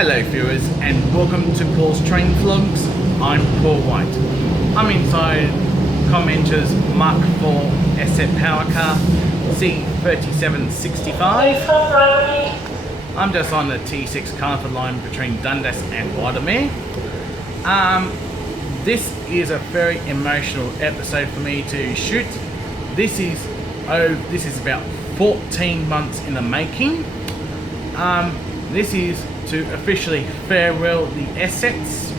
Hello viewers and welcome to Paul's Train Vlogs. I'm Paul White. I'm inside Commenter's Mark IV asset power car C3765. I'm just on the T6 Carlingford line between Dundas and Widdermere. This is a very emotional episode for me to shoot. This is about 14 months in the making. This is to officially farewell the assets.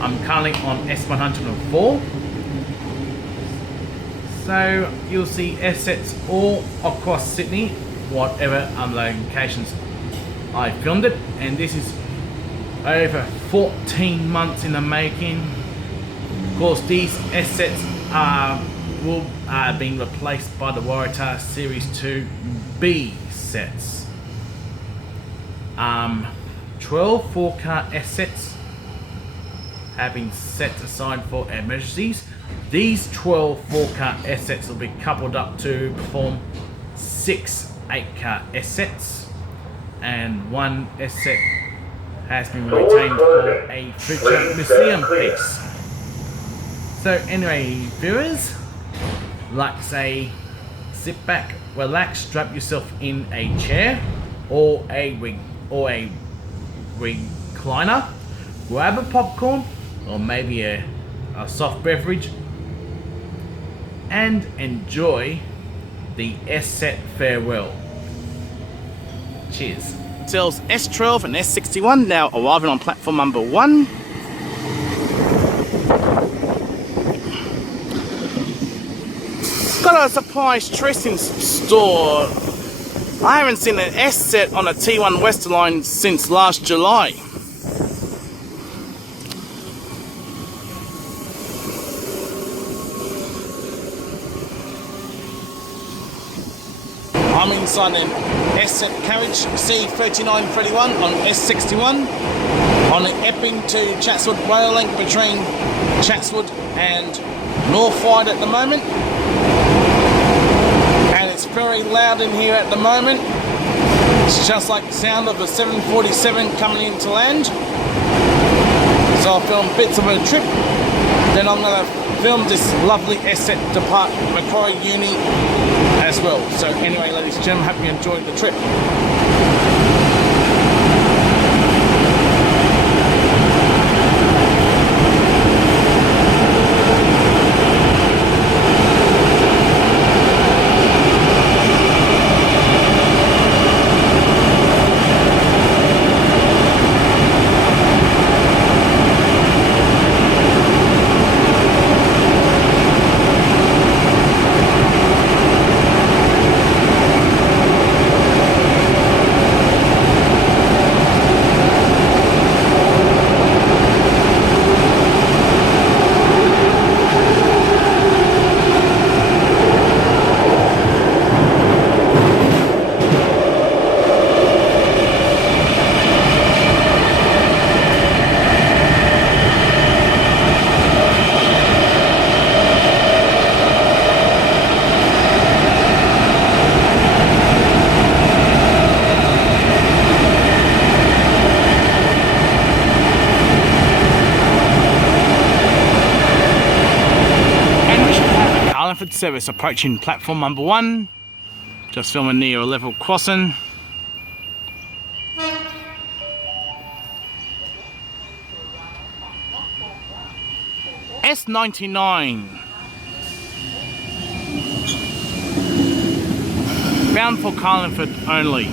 I'm currently on S104. So you'll see assets all across Sydney, whatever locations I filmed it, and this is over 14 months in the making. Of course, these assets will being replaced by the Waratah Series 2B sets. 12 4-car assets have been set aside for emergencies. These 12 4-car assets will be coupled up to perform 6 8-car assets, and 1 asset has been retained for a future museum piece. So anyway, viewers, like I say, sit back, relax, strap yourself in a chair or a recliner, grab a popcorn or maybe a soft beverage and enjoy the asset farewell. Cheers. Cells S12 and S61 now arriving on platform number 1. Got a surprise twist in store. I haven't seen an S set on a T1 Western line since last July. I'm inside an S set carriage C3931 on S61 on an Epping to Chatswood rail link between Chatswood and Northwide at the moment. It's very loud in here at the moment. It's just like the sound of a 747 coming into land. So I'll film bits of a trip, then I'm going to film this lovely asset depart Macquarie Uni as well. So anyway, ladies and gentlemen, hope you enjoyed the trip. Service approaching platform number 1, just filming near a level crossing. S99 bound for Carlingford only.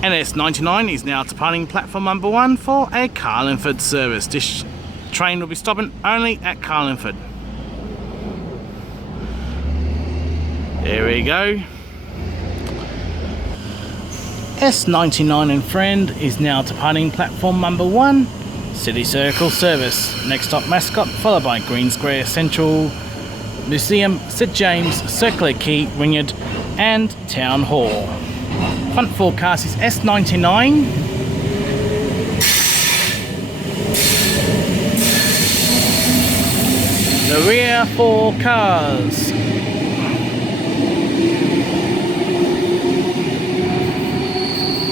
And S99 is now departing platform number 1 for a Carlingford service. This train will be stopping only at Carlingford. There we go. S99 and friend is now departing platform number 1, City Circle service. Next stop Mascot, followed by Green Square Central, Museum, St James, Circular Quay, Wynyard and Town Hall. Front forecast is S99. The rear 4 cars.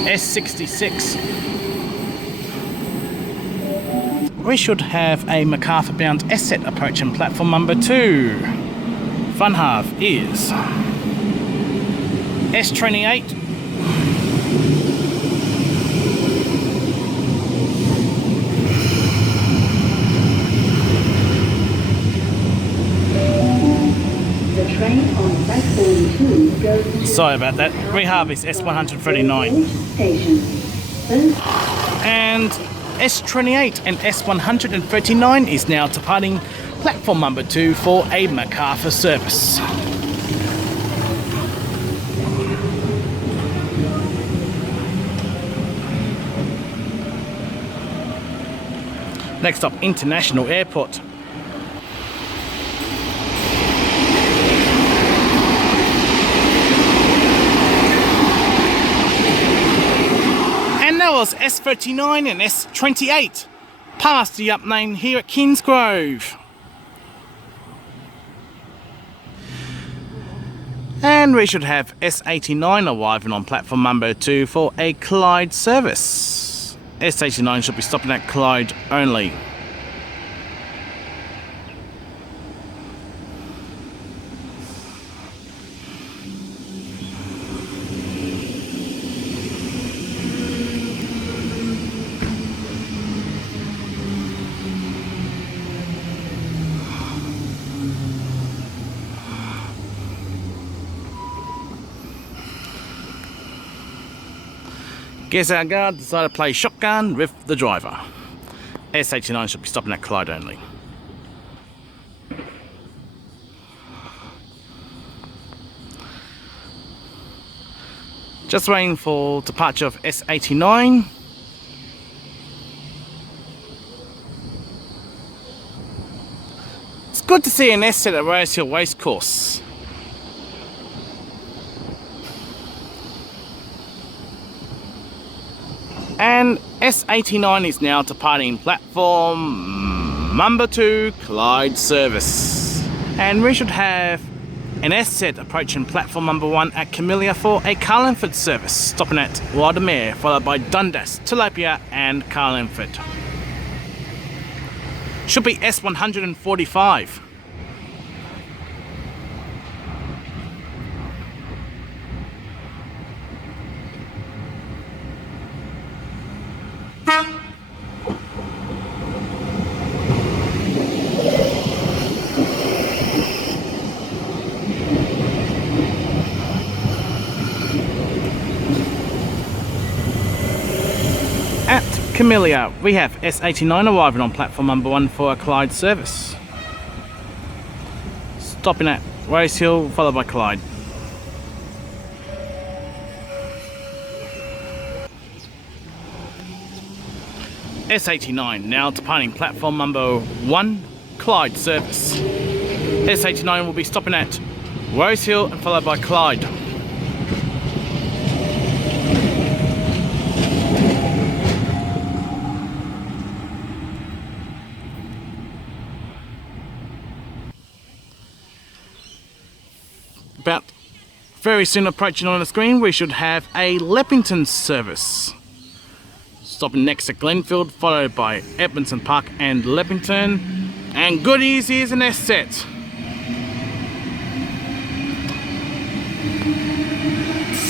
S66. We should have a Macarthur bound S-set approaching platform number 2. Front half is S28. The train on platform 2 goes to... Sorry about that. Rehab is S139. Station. And S28 and S139 is now departing platform number 2 for a Macarthur service. Next up, International Airport. And that was S39 and S28 past the up lane here at Kingsgrove. And we should have S89 arriving on platform number 2 for a Clyde service. S89 should be stopping at Clyde only. Guess our guard decided to play shotgun with the driver. S89 should be stopping at Clyde only. Just waiting for departure of S89. It's good to see an S-set at Rosehill Racecourse. And S89 is now departing platform number 2, Clyde service. And we should have an S-set approaching platform number 1 at Camellia for a Carlingford service, stopping at Wildemere, followed by Dundas, Tilapia and Carlingford. Should be S145. At Camellia, we have S89 arriving on platform number 1 for a Clyde service. Stopping at Rosehill, followed by Clyde. S89 now departing platform number 1, Clyde service. S89 will be stopping at Rosehill and followed by Clyde. About very soon approaching on the screen, we should have a Leppington service. Stopping next at Glenfield, followed by Edmondson Park and Leppington. And goodies, here's an S-set.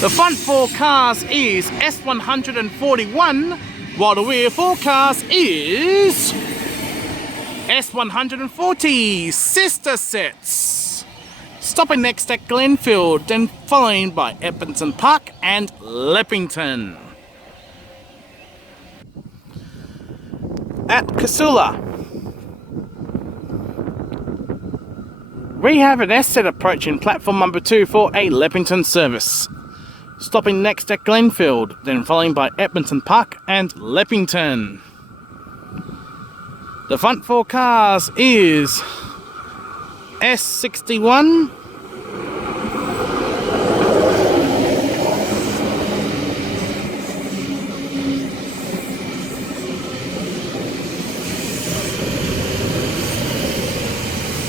The front 4 cars is S141, while the rear 4 cars is S140, sister sets. Stopping next at Glenfield, then followed by Edmondson Park and Leppington. At Casula, we have an S-set approaching platform number 2 for a Leppington service. Stopping next at Glenfield, then following by Edmondson Park and Leppington. The front 4 cars is S61,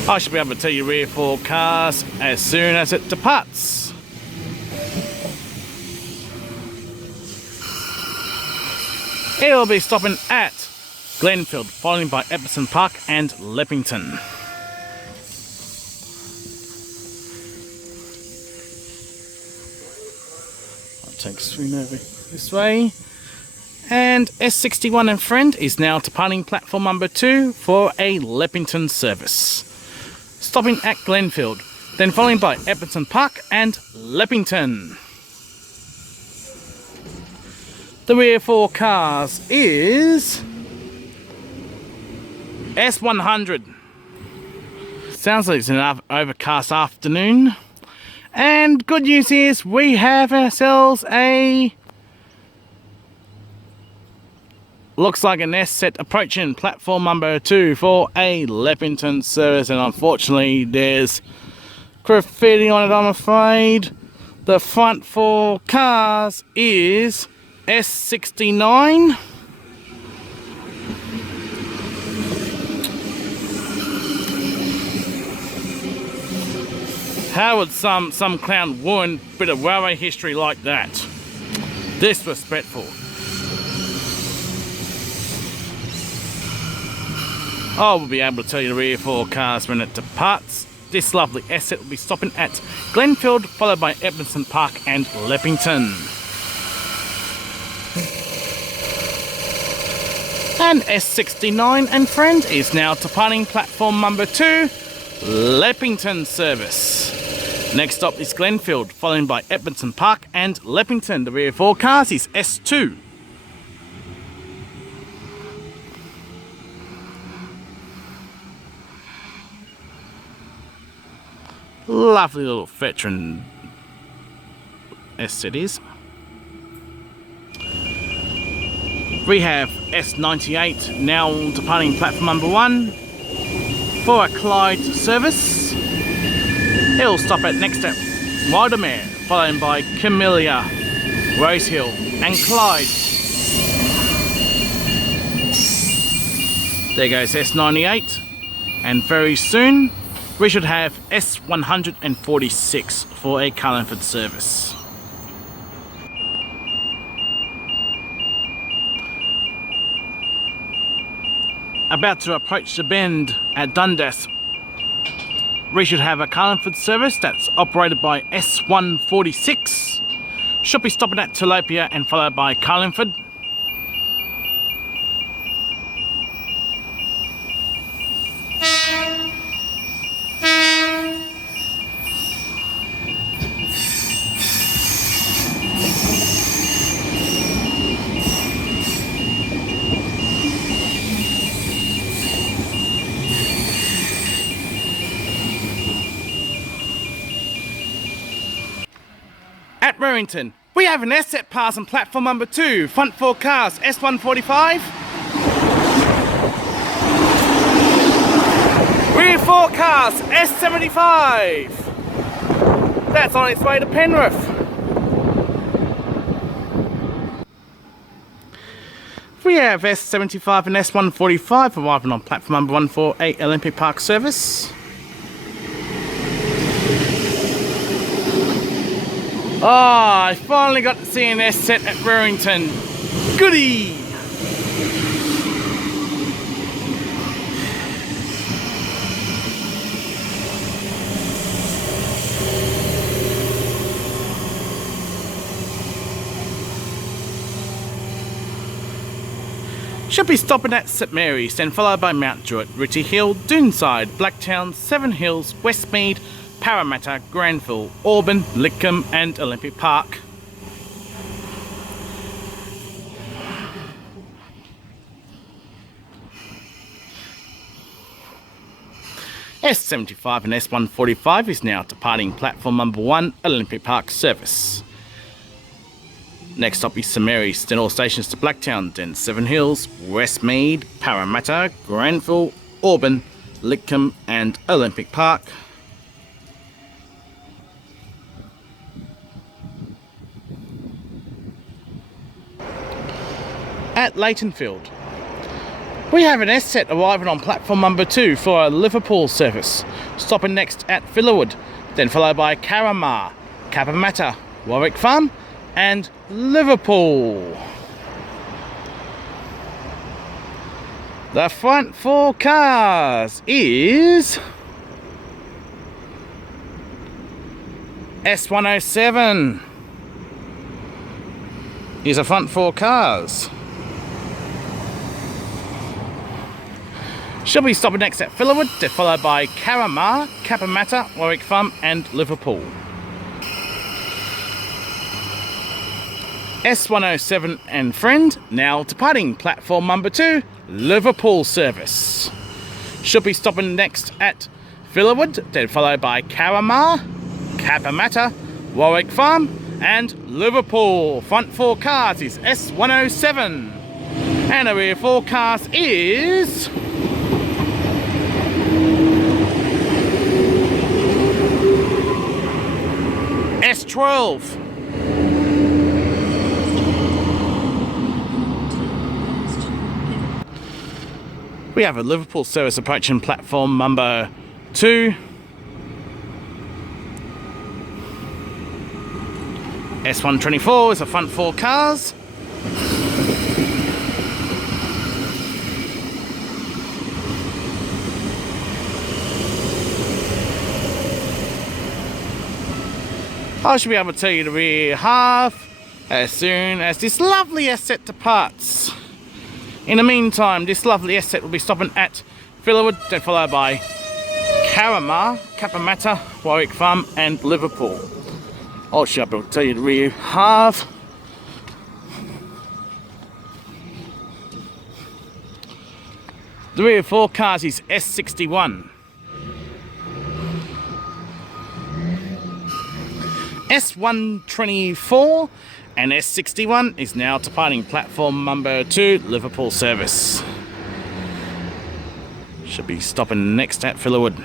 I should be able to tell you rear 4 cars as soon as it departs. It will be stopping at Glenfield, followed by Epsom Park and Leppington. I'll take screen over this way. And S61 and Friend is now departing platform number 2 for a Leppington service. Stopping at Glenfield, then followed by Epsom Park and Leppington. The rear 4 cars is S100. Sounds like it's an overcast afternoon. And good news is we have ourselves a... looks like an S set approaching platform number 2 for a Leppington service. And unfortunately there's graffiti on it, I'm afraid. The front 4 cars is S69. How would some clown ruin a bit of railway history like that? Disrespectful. I will be able to tell you the rear 4 cars when it departs. This lovely asset will be stopping at Glenfield, followed by Epsom Park and Leppington. And S69 and Friend is now departing platform number 2, Leppington service. Next stop is Glenfield, followed by Epsom Park and Leppington. The rear 4 cars is S2. Lovely little veteran S it is. We have S98 now departing platform number 1 for a Clyde service. It'll stop at next at Widemere, followed by Camellia, Rosehill and Clyde. There goes S98, and very soon we should have S146 for a Carlingford service. About to approach the bend at Dundas, we should have a Carlingford service that's operated by S146. Should be stopping at Tilapia and followed by Carlingford. At Warrington, we have an S-set pass on platform number 2, front 4 cars, S145. Rear 4 cars, S75. That's on its way to Penrith. We have S75 and S145 arriving on platform number 1 for a Olympic Park service. Oh, I finally got to see an S set at Warrington. Goody! Should be stopping at St Mary's, then followed by Mount Druitt, Ritchie Hill, Doonside, Blacktown, Seven Hills, Westmead, Parramatta, Granville, Auburn, Lidcombe and Olympic Park. S75 and S145 is now departing platform number 1, Olympic Park service. Next up is St Mary's, then all stations to Blacktown, then Seven Hills, Westmead, Parramatta, Granville, Auburn, Lidcombe and Olympic Park. At Leightonfield, we have an S-set arriving on platform number 2 for a Liverpool service, stopping next at Burwood, then followed by Carramar, Parramatta, Warwick Farm and Liverpool. The front 4 cars is S107. Here's the front 4 cars. She'll be stopping next at Burwood, followed by Parramatta, Warwick Farm and Liverpool. S107 and friend, now departing platform number 2, Liverpool service. She'll be stopping next at Burwood, then followed by Parramatta, Warwick Farm and Liverpool. Front 4 cars is S107 and the rear 4 cars is S12. We have a Liverpool service approaching platform number 2. S124 is the front 4 cars. I should be able to tell you the rear half as soon as this lovely asset departs. In the meantime, this lovely asset will be stopping at Burwood, then followed by Parramatta, Warwick Farm and Liverpool. I should be able to tell you the rear half. The rear 4 cars is S61. S124 and S61 is now departing platform number 2, Liverpool service. Should be stopping next at Burwood.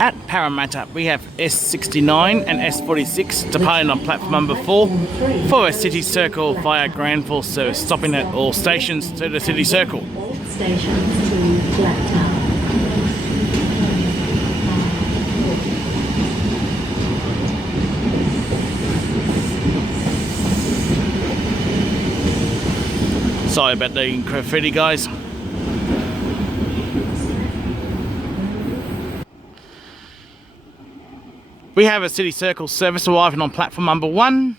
At Parramatta, we have S69 and S46 departing on platform number 4 for a city circle via Glenfield service, stopping at all stations to the city circle. All stations to Flat Tower. Sorry about the graffiti, guys. We have a city circle service arriving on platform number 1.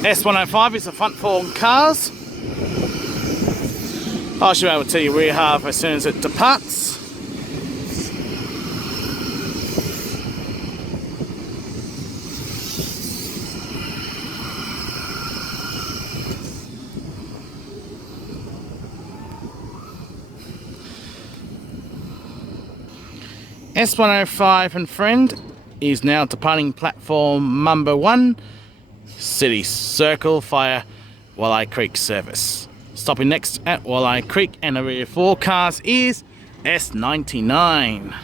S105 is the front 4 cars. I should be able to tell you rear half as soon as it departs. S105 and friend is now departing platform number 1, City Circle via Walleye Creek service. Stopping next at Walleye Creek and the rear 4 cars is S99.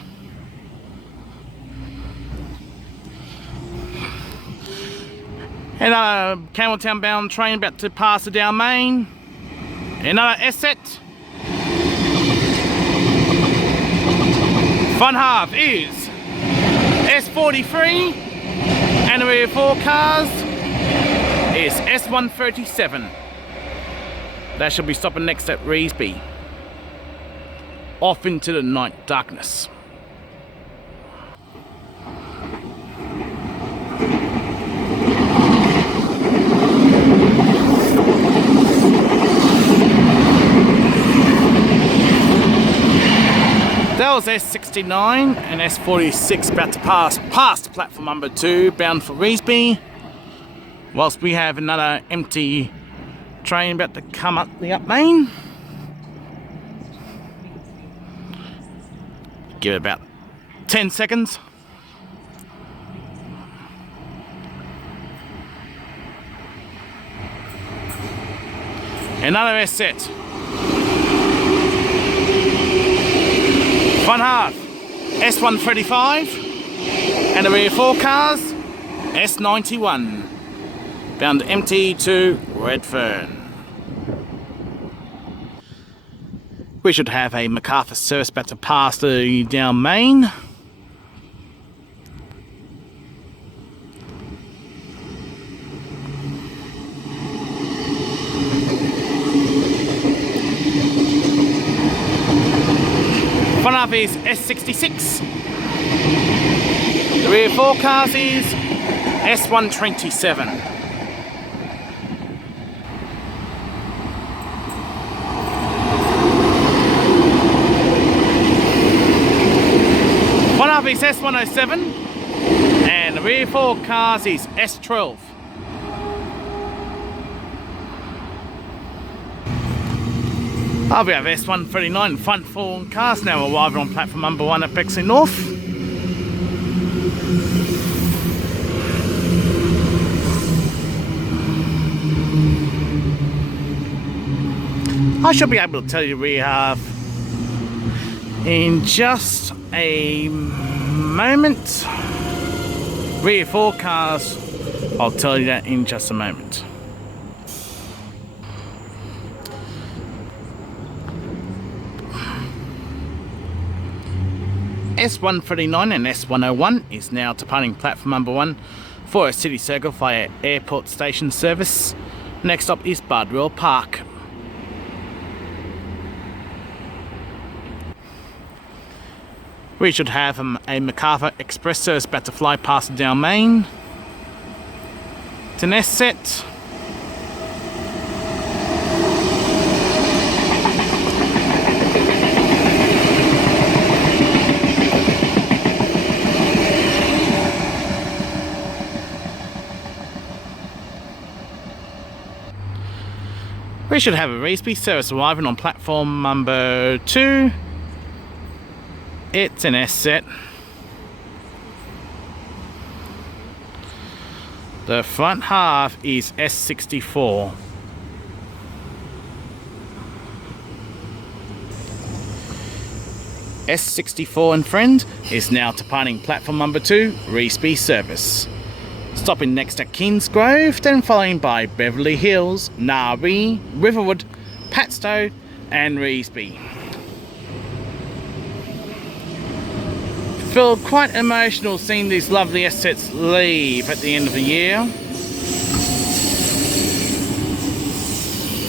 Another Campbelltown bound train about to pass the Down Main. Another asset. Front half is S43 and the rear 4 cars is S137. That shall be stopping next at Reesby. Off into the night darkness. That was S69 and S46 about to pass past platform number 2, bound for Reesby. Whilst we have another empty train about to come up the up main. Give it about 10 seconds. Another asset. Front half, S135, and the rear 4 cars, S91. bound empty to Redfern. We should have a MacArthur service about to pass the down main. Front half is S66. The rear forecast is S127. Front half is S107 and the rear forecast is S12. We have S139 front forecast now arriving on platform number 1 at Bexley North. I should be able to tell you we have in just a moment. Rear forecast, I'll tell you that in just a moment. S139 and S101 is now departing platform number 1 for a city circle via airport station service. Next up is Bardwell Park. We should have a MacArthur Express service about to fly past down main. It's an S set. We should have a Reesby service arriving on platform number 2. It's an S set. The front half is S64. S64 and friend is now departing platform number 2, Reesby service. Stopping next at Kingsgrove, then following by Beverly Hills, Narrabee, Riverwood, Padstow and Reesby. Feel quite emotional seeing these lovely assets leave at the end of the year.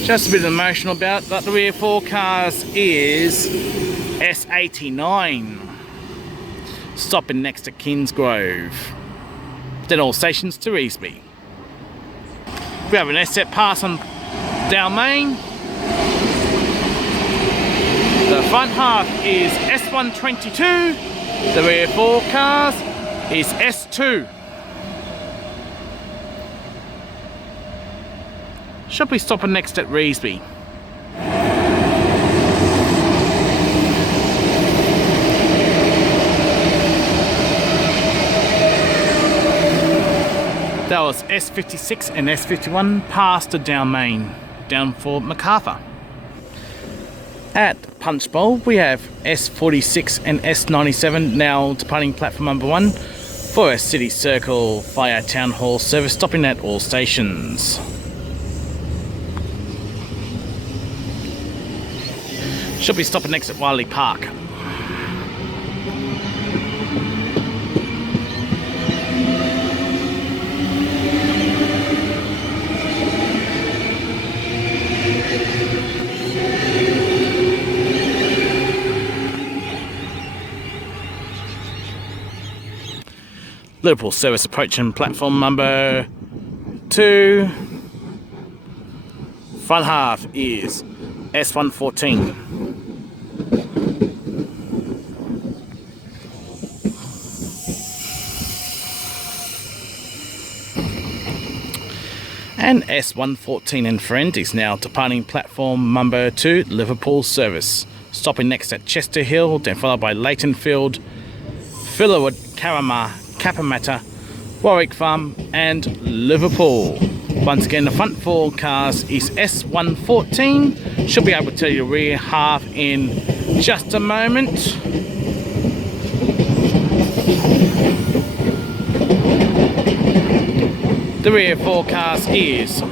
Just a bit emotional about it, but the rear forecast is S89. Stopping next at Kingsgrove. Then all stations to Reesby. We have an S-set pass on down main. The front half is S122. The rear forecast is S2. Should be stopping next at Reesby. That was S56 and S51 past the down main, down for MacArthur. At Punchbowl we have S46 and S97 now departing platform number 1 for a city circle via Town Hall service, stopping at all stations. Should be stopping next at Wiley Park. Liverpool service approaching platform number 2. Front half is S114. And S114 and friend is now departing platform number 2, Liverpool service. Stopping next at Chester Hill, then followed by Leightonfield, Burwood, Parramatta, Warwick Farm and Liverpool. Once again, the front forecast is S114. Should be able to tell you the rear half in just a moment. The rear forecast is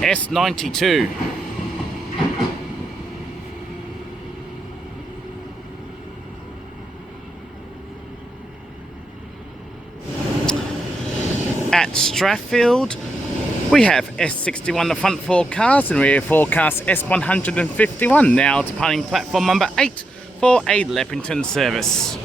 S92. At Strathfield, we have S61, the front forecast, and rear forecast S151, now departing platform number 8 for a Leppington service.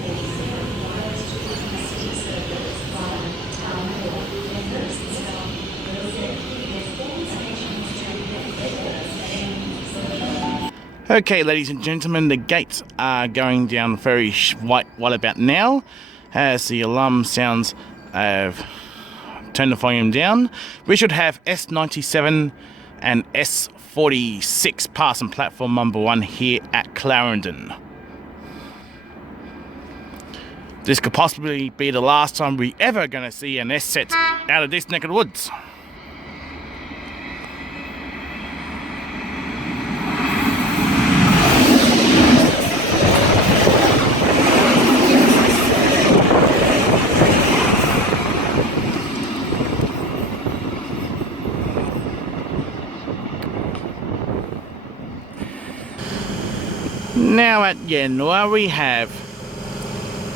Okay, ladies and gentlemen, the gates are going down very right about now, as the alarm sounds have turned the volume down. We should have S97 and S46 passing platform number 1 here at Clarendon. This could possibly be the last time we ever going to see an S set out of this neck of the woods. Now at Yenua we have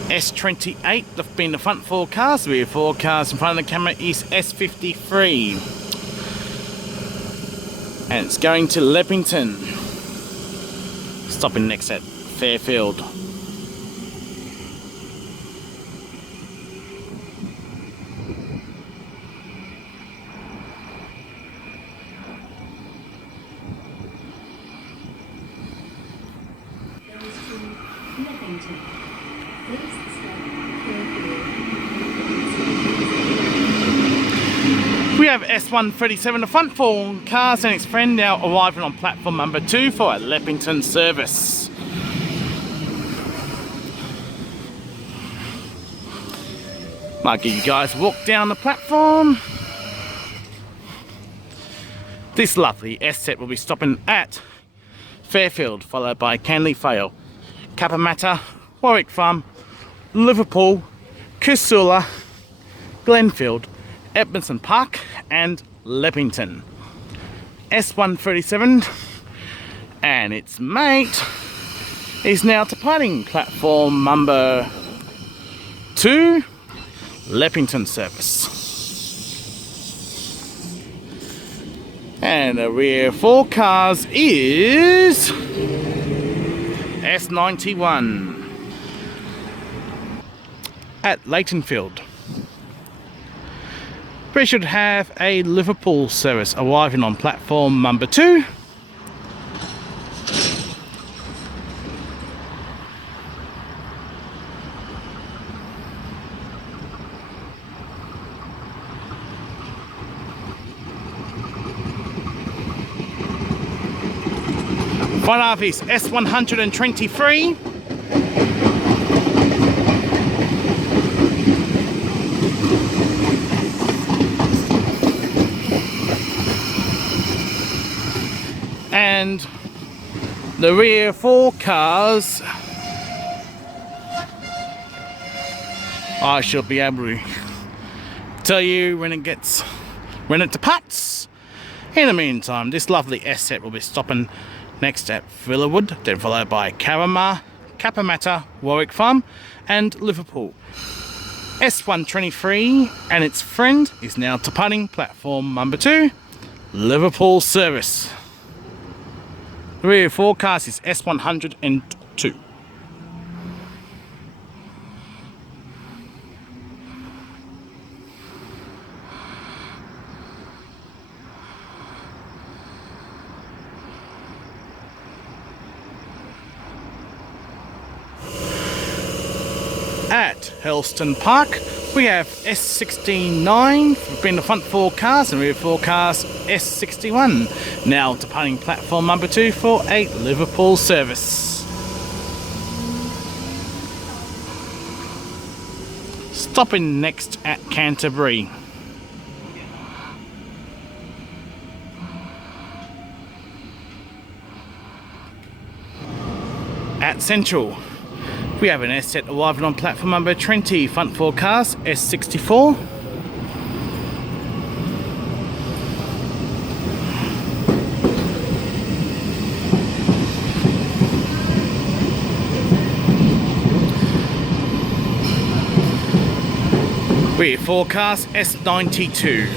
S28 being the front forecast. The rear forecast in front of the camera is S53. And it's going to Leppington. Stopping next at Fairfield. We have S137, the front forecast, and its friend now arriving on platform number 2 for a Leppington service. Might give you guys a walk down the platform. This lovely S set will be stopping at Fairfield, followed by Canley Vale, Parramatta, Warwick Farm, Liverpool, Casula, Glenfield, Edmondson Park and Leppington. S137 and its mate is now departing platform number 2, Leppington service. And the rear forecast is S91. At Leightonfield, we should have a Liverpool service arriving on platform number 2. Front half is S123. And the rear forecast, I shall be able to tell you when it departs. In the meantime, this lovely S set will be stopping next at Burwood, then followed by Parramatta, Warwick Farm and Liverpool. S123 and its friend is now departing platform number 2, Liverpool service. The rear forecast is S102. At Helston Park, we have S69 being the front forecast and rear forecast S61, now departing platform number 2 for a Liverpool service. Stopping next at Canterbury. At Central, we have an S set arriving on platform number 20, front forecast S64. Rear forecast S92.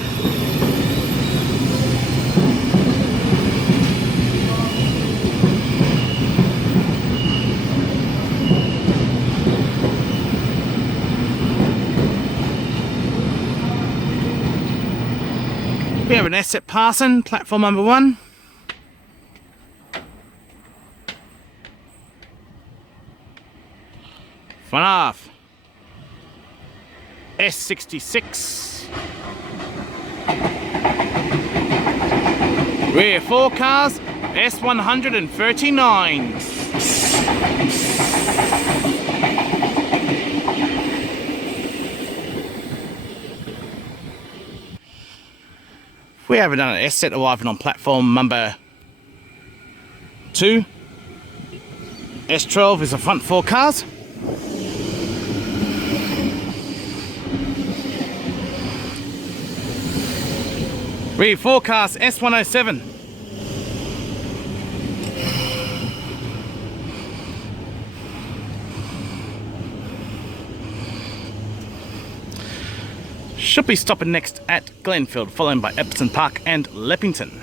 We have an asset passing, platform number 1. Front half. S66. Rear forecast S139. We have another asset arriving on platform number 2. S12 is the front forecast. Rear forecast S107. Should be stopping next at Glenfield, followed by Epsom Park and Leppington.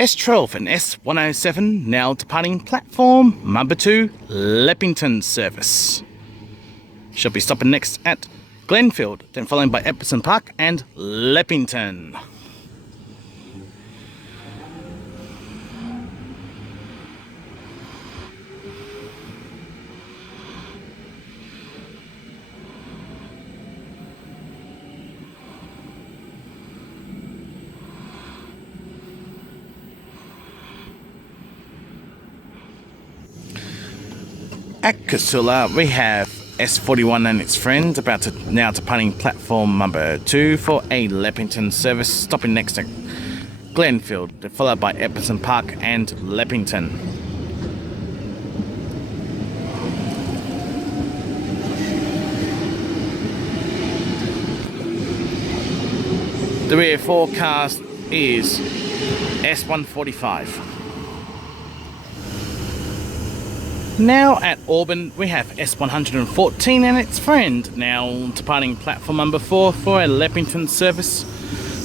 S12 and S107 now departing platform number 2, Leppington service. Should be stopping next at Glenfield, then followed by Epsom Park and Leppington. At Casula, we have S41 and its friend about to now departing platform number 2 for a Leppington service, stopping next at Glenfield, followed by Epsom Park and Leppington. The rear forecast is S145. Now at Auburn, we have S114 and its friend, now departing platform number 4 for a Leppington service,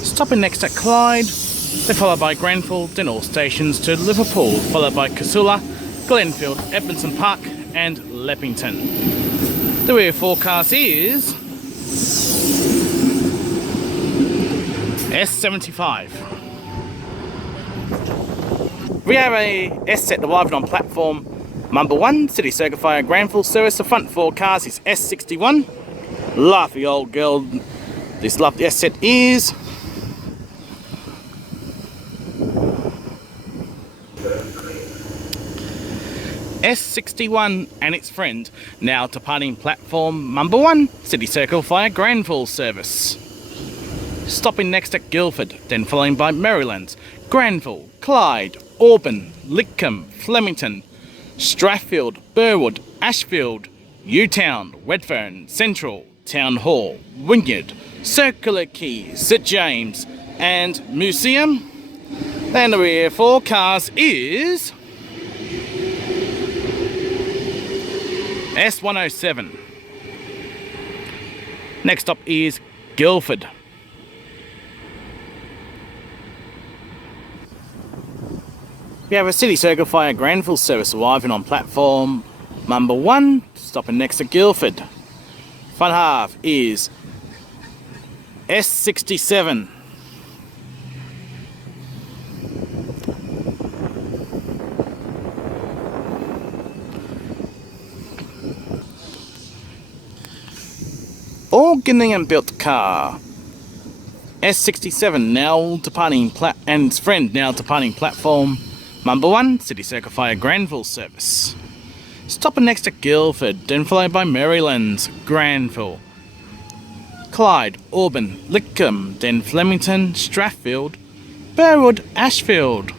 stopping next at Clyde, then followed by Glenfield, then all stations to Liverpool, followed by Casula, Glenfield, Epsom Park and Leppington. The rear forecast is S75. We have a S-set arriving on platform number 1, City Circle Fire Glenfield service. The front forecast is S61. Lovely old girl. This lovely S-set is S61 and its friend, now departing platform number 1, City Circle Fire Glenfield service. Stopping next at Guildford, then following by Maryland, Granville, Clyde, Auburn, Lidcombe, Flemington, Strathfield, Burwood, Ashfield, Newtown, Redfern, Central, Town Hall, Wynyard, Circular Quay, St James and Museum. Then the rear forecast is S107. Next up is Guildford. We have a City Circle Fire Granville service arriving on platform number 1, stopping next to Guildford. Front half is S67. Gillingham built car. S67 now departing and its friend now departing platform number 1, City Circle Fire Granville service. Stopping next at Guildford, then followed by Maryland, Granville, Clyde, Auburn, Lidcombe, then Flemington, Strathfield, Burwood, Ashfield,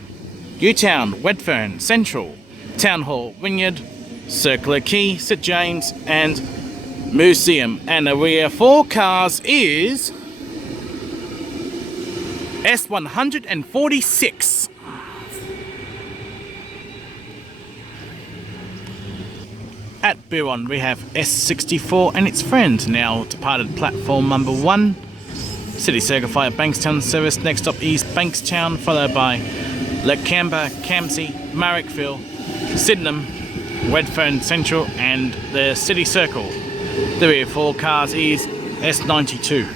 Newtown, Redfern, Central, Town Hall, Wynyard, Circular Quay, St James and Museum. And the rear 4 cars is S146. At Burwood we have S64 and its friend, now departed platform number 1. City Circle via Bankstown service. Next stop is Bankstown, followed by Lakamba, Campsie, Marrickville, Sydenham, Redfern Central and the City Circle. The rear 4 cars is S92.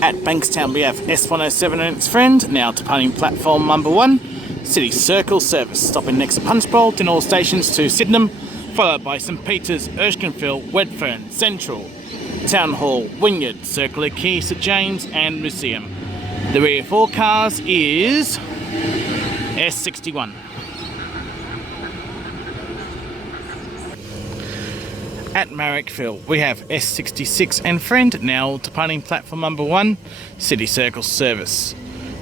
At Bankstown we have S107 and its friend, now departing platform number 1. City Circle service, stopping next to Punch Bowl, then all stations to Sydenham, followed by St Peters, Erskinefield, Redfern, Central, Town Hall, Wynyard, Circular Quay, St James and Museum. The rear 4 cars is S61. At Marrickville we have S66 and friend, now departing platform number 1, City Circle service.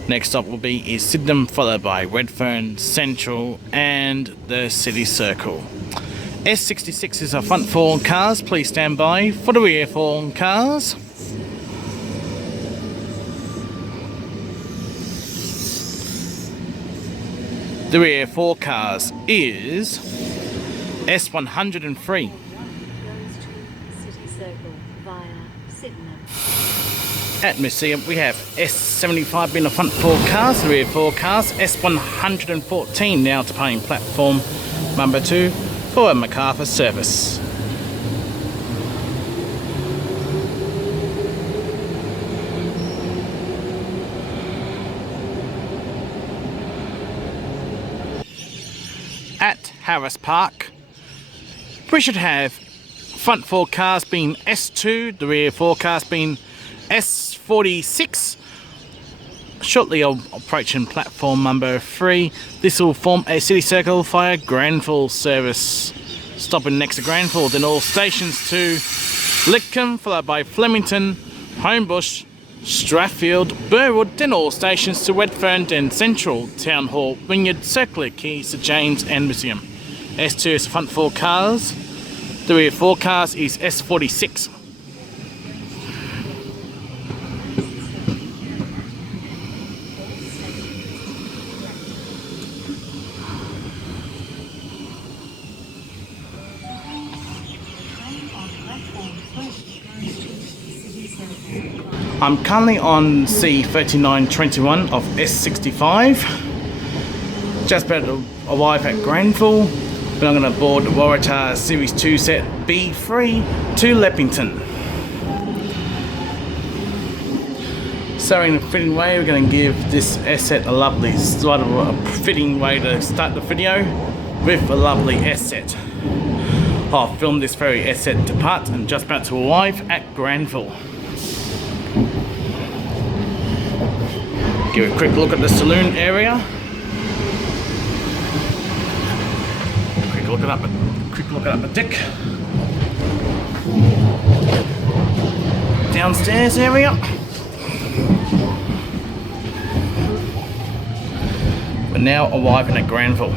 Next stop will be is Sydenham, followed by Redfern, Central and the City Circle. S66 is our front 4 cars, please stand by for the rear 4 cars. The rear 4 cars is S103. At Museum we have S75 being the front 4 cars, the rear 4 cars, S114 now departing platform number 2 for a Macarthur service. At Harris Park we should have front 4 cars being S2, the rear 4 cars being S46. Shortly approaching platform number 3. This will form a City Circle via Glenfield service. Stopping next to Glenfield, then all stations to Lidcombe, followed by Flemington, Homebush, Strathfield, Burwood, then all stations to Redfern, then Central, Town Hall, Wynyard, Circular Quay, St James and Museum. S2 is the front 4 cars. The rear 4 cars is S46. I'm currently on C3921 of S65. Just about to arrive at Glenfield, but I'm going to board the Waratah Series 2 set B3 to Leppington. So in a fitting way, we're going to give this S-set a lovely, sort of a fitting way to start the video with a lovely S-set. I'll film this very S-set depart and just about to arrive at Glenfield. Give a quick look at the saloon area. Quick look at the deck. Downstairs area. We're now arriving at Glenfield.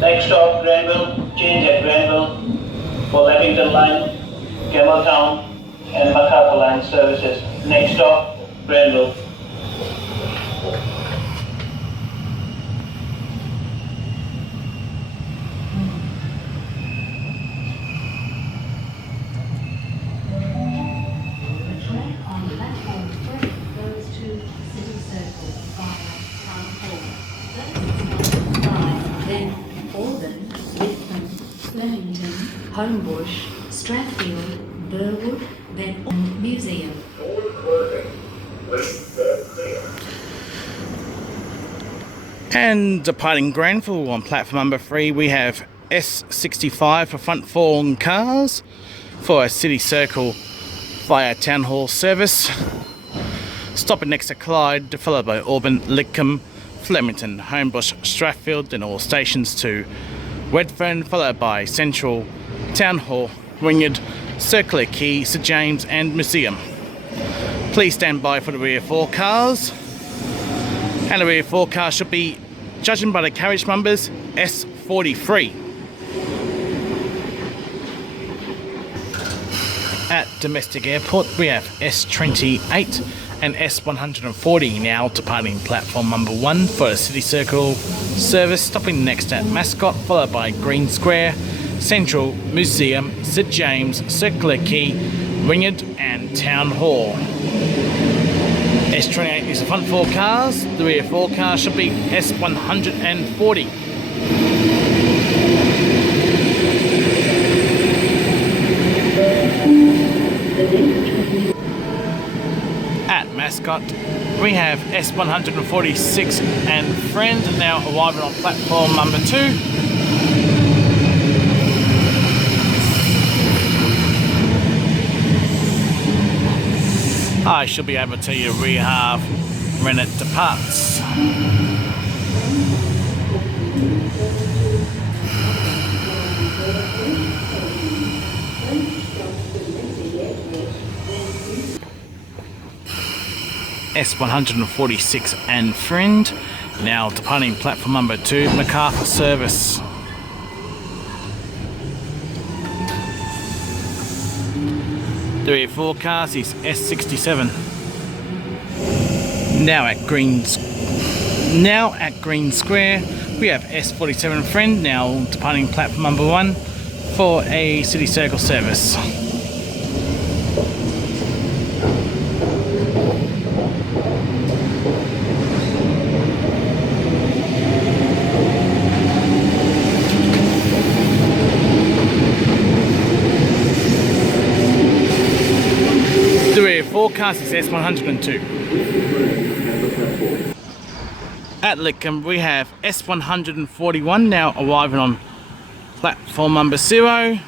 Next stop, Glenfield, change at Glenfield for Leppington Line, Campbelltown and Macarthur Line services. Next stop, Glenfield. Homebush, Strathfield, Burwood, then Museum. And departing Glenfield on platform number 3, we have S65 for front 4 cars for a City Circle via Town Hall service. Stopping next to Clyde, followed by Auburn, Lidcombe, Flemington, Homebush, Strathfield, then all stations to Redfern, followed by Central, Town Hall, Wynyard, Circular Quay, St James and Museum. Please stand by for the rear 4 cars. And the rear 4 cars should be, judging by the carriage numbers, S43. At domestic airport, we have S28 and S140 now departing platform number 1 for a City Circle service, stopping next at Mascot, followed by Green Square, Central, Museum, St James, Circular Quay, Wynyard and Town Hall. S28 is the front 4 cars, the rear 4 cars should be S140. At Mascot, we have S146 and Friend now arriving on platform number 2. I should be able to tell you we have when it departs. S146 and Friend now departing platform number 2, MacArthur service. The rear 4 cars is S67. Now at Green Square, we have S47 Friend now departing platform number 1 for a City Circle service. The rear 4 cars is S102. At Lidcombe, we have S141 now arriving on platform number 0.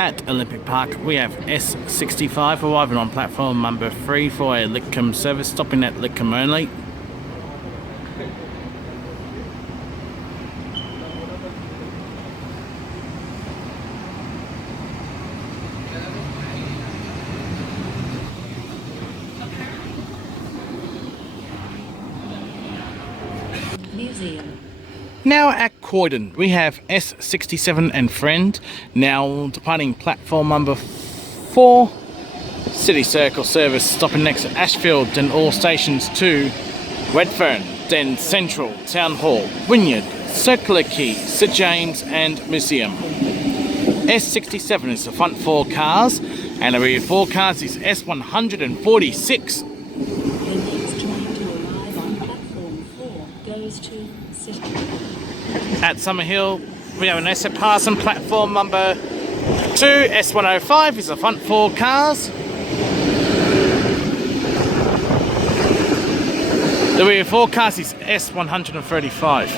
At Olympic Park, we have S65 arriving on platform number 3 for a Lidcombe service, stopping at Lidcombe only. Museum. Now at Croydon, we have S67 and Friend now departing platform number 4, City Circle service, stopping next at Ashfield, then all stations to Redfern, then Central, Town Hall, Wynyard, Circular Quay, St James and Museum. S67 is the front 4 cars, and the rear 4 cars is S146. The next train to arrive on platform 4 goes to City. At Summerhill, we have an asset pass on platform number 2, S105 is the front 4 cars. The rear 4 cars is S135.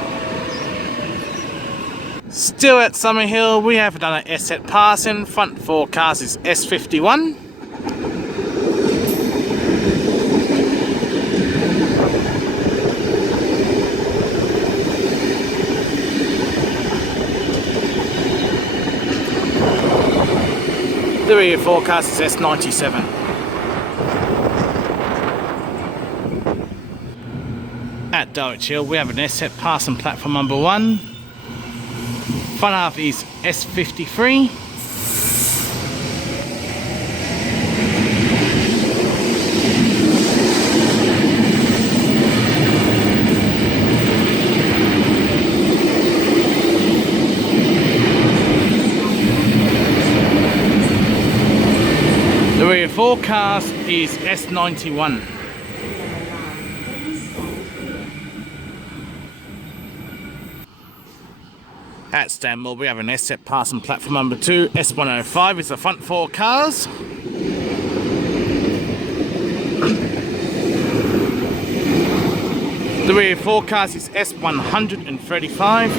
Still at Summerhill, we have another asset pass in, front 4 cars is S51. The rear 4 cars is S97. At Dulwich Hill, we have an asset pass on platform number 1. Front half is S53. The rear 4 cars is S91. At Stanmore, we have an asset pass on platform number 2, S105 is the front 4 cars. The rear 4 cars is S135.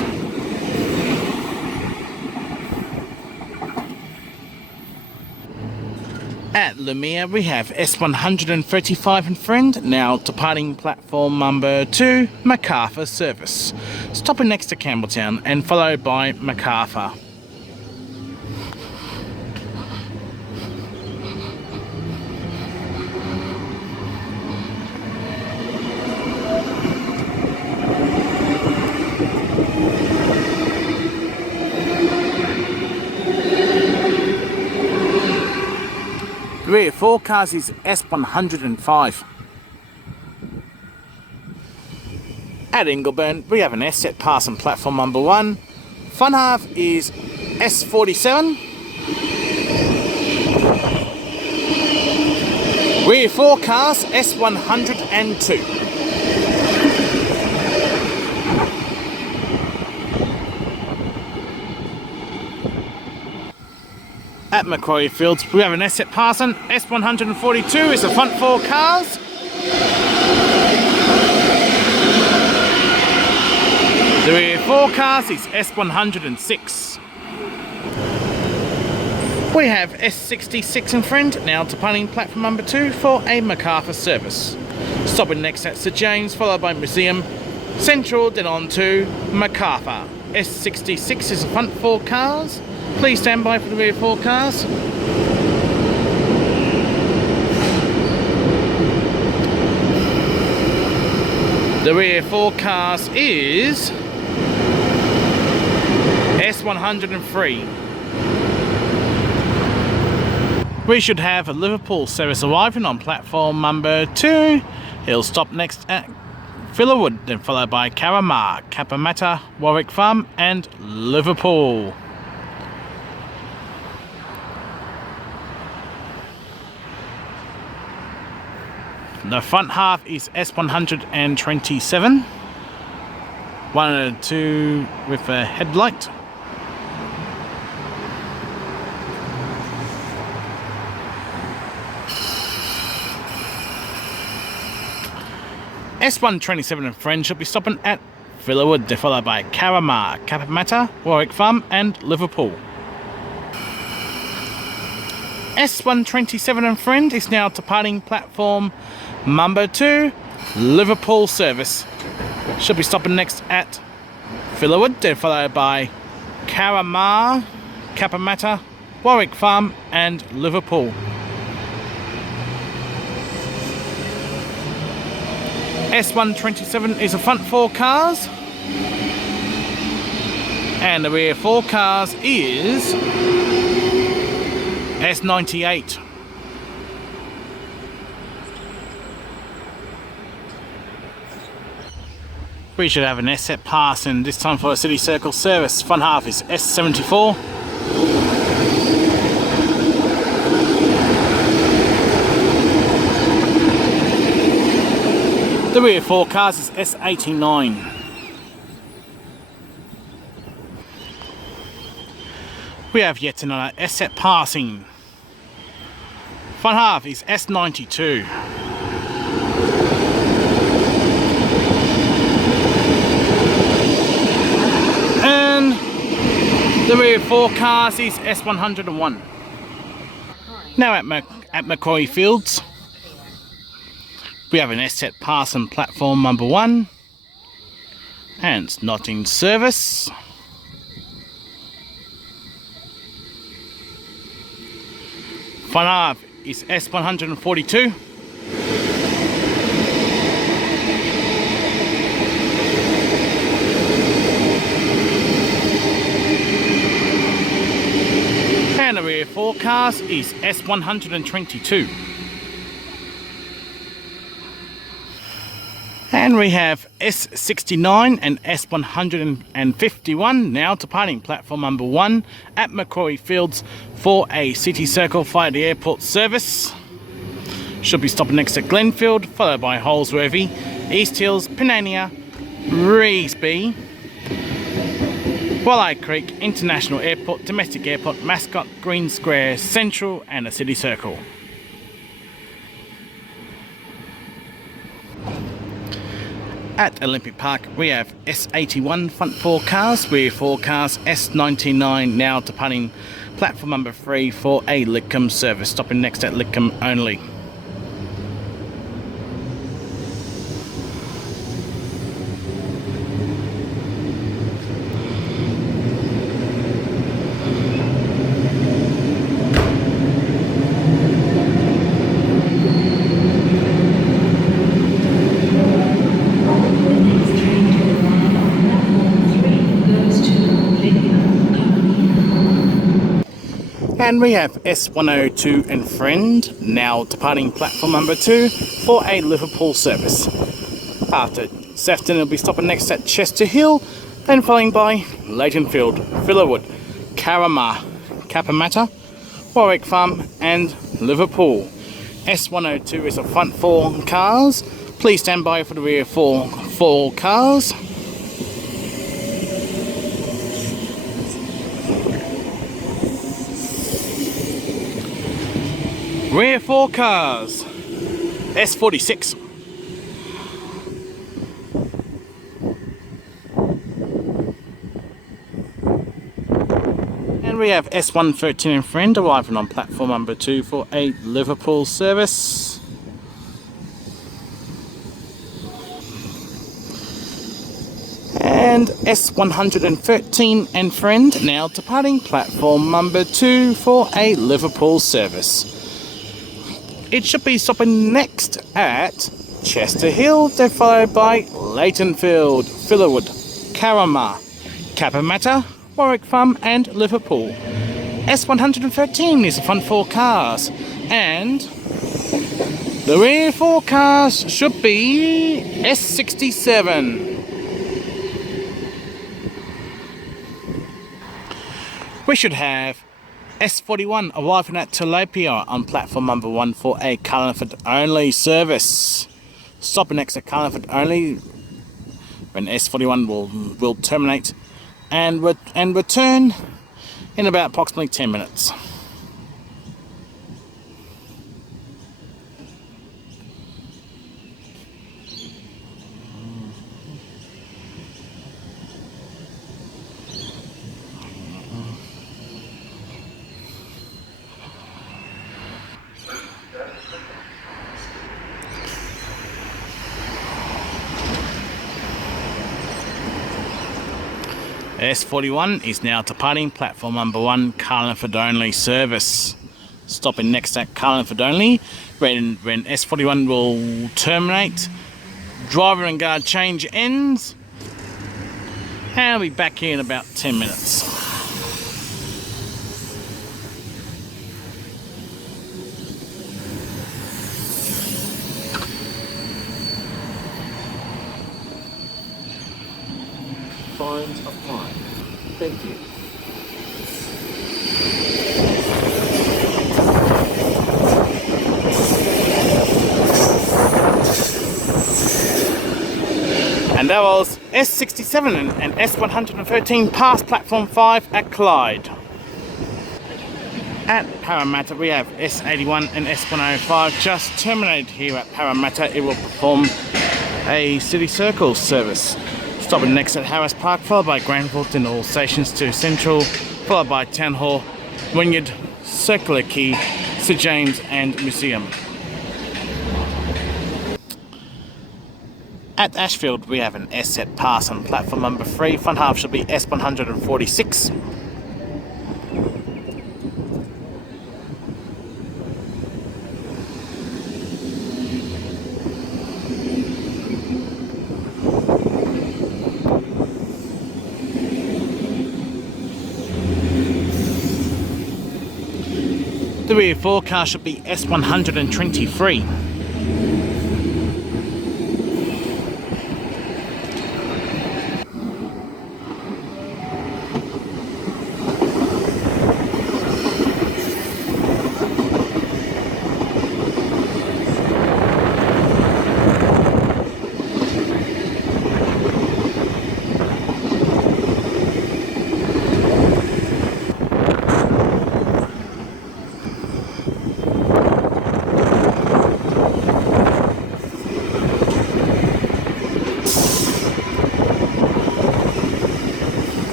At Lumiere we have S135 and friend, now departing platform number 2, Macarthur service. Stopping next to Campbelltown and followed by Macarthur. The rear forecast is S105. At Ingleburn we have an S set pass on platform number 1. Front half is S47. Rear forecast S102. At Macquarie Fields we have an S set pass on S142 is the front 4 cars. The rear forecast is S106. We have S66 in front, now departing platform number 2 for a Macarthur service. Stopping next at St James, followed by Museum, Central, then on to Macarthur. S66 is the front 4 cars. Please stand by for the rear 4 cars. The rear forecast is S103. We should have a Liverpool service arriving on platform number 2. It'll stop next at Burwood, then followed by Parramatta, Warwick Farm and Liverpool. The front half is S127, 1 and 2 with a headlight. S127 and friends should be stopping at Burwood, followed by Parramatta, Warwick Farm and Liverpool. S127 and friend is now departing platform number 2, Liverpool service. Should be stopping next at Burwood, then followed by Parramatta, Warwick Farm and Liverpool. S127 is the front 4 cars, and the rear 4 cars is S98. We should have an S set pass, and this time for a City Circle service. Front half is S74. The rear 4 cars is S89. We have yet another S set passing. Front half is S92. And the rear 4 cars is S101. Now at Macquarie Fields, we have an S set pass on platform number 1, and it's not in service. Front half is S142. And the rear 4 cars is S122. And we have S69 and S151 now departing platform number 1 at Macquarie Fields for a City Circle via the airport service. Should be stopping next at Glenfield, followed by Holsworthy, East Hills, Penania, Reesby, Walleye Creek, International Airport, Domestic Airport, Mascot, Green Square, Central and a City Circle. At Olympic Park we have S81 front 4 cars, rear 4 cars, S99 now departing platform number 3 for a Lidcombe service, stopping next at Lidcombe only. And we have S102 and Friend now departing platform number 2 for a Liverpool service. After Sefton, it'll be stopping next at Chester Hill, then following by Leightonfield, Burwood, Parramatta, Warwick Farm and Liverpool. S102 is the front 4 cars. Please stand by for the rear 4 cars. Rear 4 cars, S46. And we have S113 and Friend arriving on platform number 2 for a Liverpool service. And S113 and Friend now departing platform number 2 for a Liverpool service. It should be stopping next at Chester Hill, then followed by Leightonfield, Burwood, Parramatta, Warwick Farm and Liverpool. S113 is the front 4 cars, and the rear 4 cars should be S67. We should have S41 arriving at Tilapia on platform number 1 for a Carlingford only service. Stopping next at Carlingford only when S41 will terminate and return in about approximately 10 minutes. S41 is now departing platform number 1 Carlingford only service. Stopping next at Carlingford only when S41 will terminate. Driver and guard change ends. And I'll be back here in about 10 minutes. Fines applied. Thank you. And that was S67 and S113 past platform 5 at Clyde. At Parramatta we have S81 and S105 just terminated here at Parramatta. It will perform a City Circle service. Stopping next at Harris Park, followed by Glenfield in all stations to Central, followed by Town Hall, Wynyard, Circular Quay, St James and Museum. At Ashfield we have an S set pass on platform number 3, front half should be S146. The rear 4 car should be S123.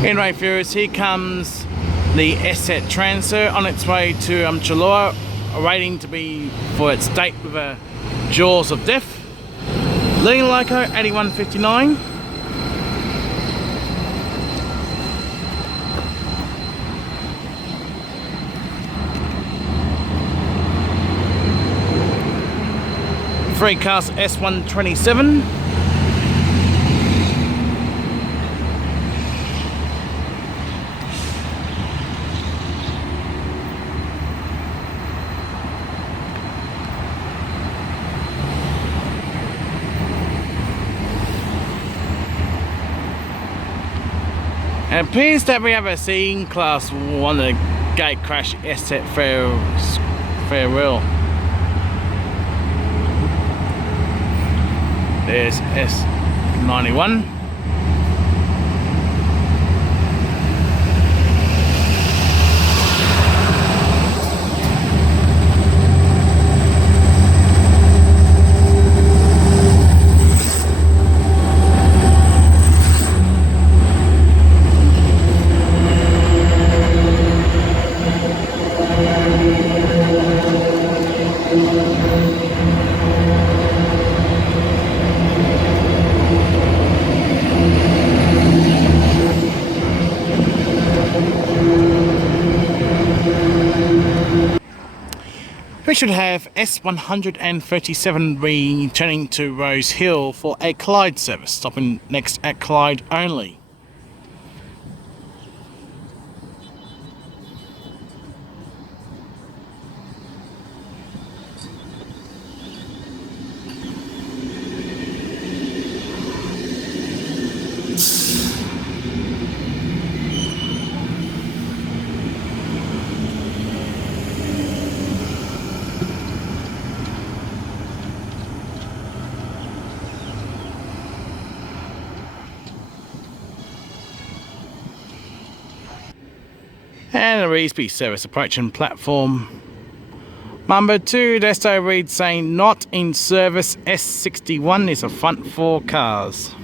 Anyway, viewers, here comes the asset transfer on its way to Chiloa, awaiting to be for its date with a jaws of death. Leading loco 8159. Free cast S127. It appears that we have a scene class 1 the gate crash asset farewell. There's S91. We should have S137 returning to Rose Hill for a Clyde service, stopping next at Clyde only. And a Reesby service approaching platform number 2. Desto reads saying not in service. S61 is a front 4 cars.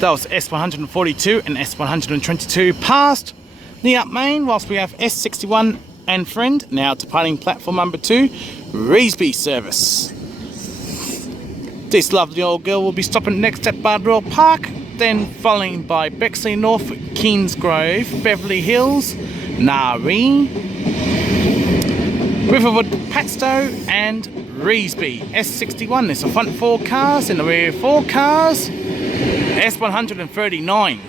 That was S142 and S122 past the up main, whilst we have S61 and friend now departing platform number 2, Reesby service. This lovely old girl will be stopping next at Bardwell Park, then following by Bexley North, Kingsgrove, Beverly Hills, Nari, Riverwood, Padstow and Reesby. S61 is the front 4 cars, in the rear 4 cars. S139.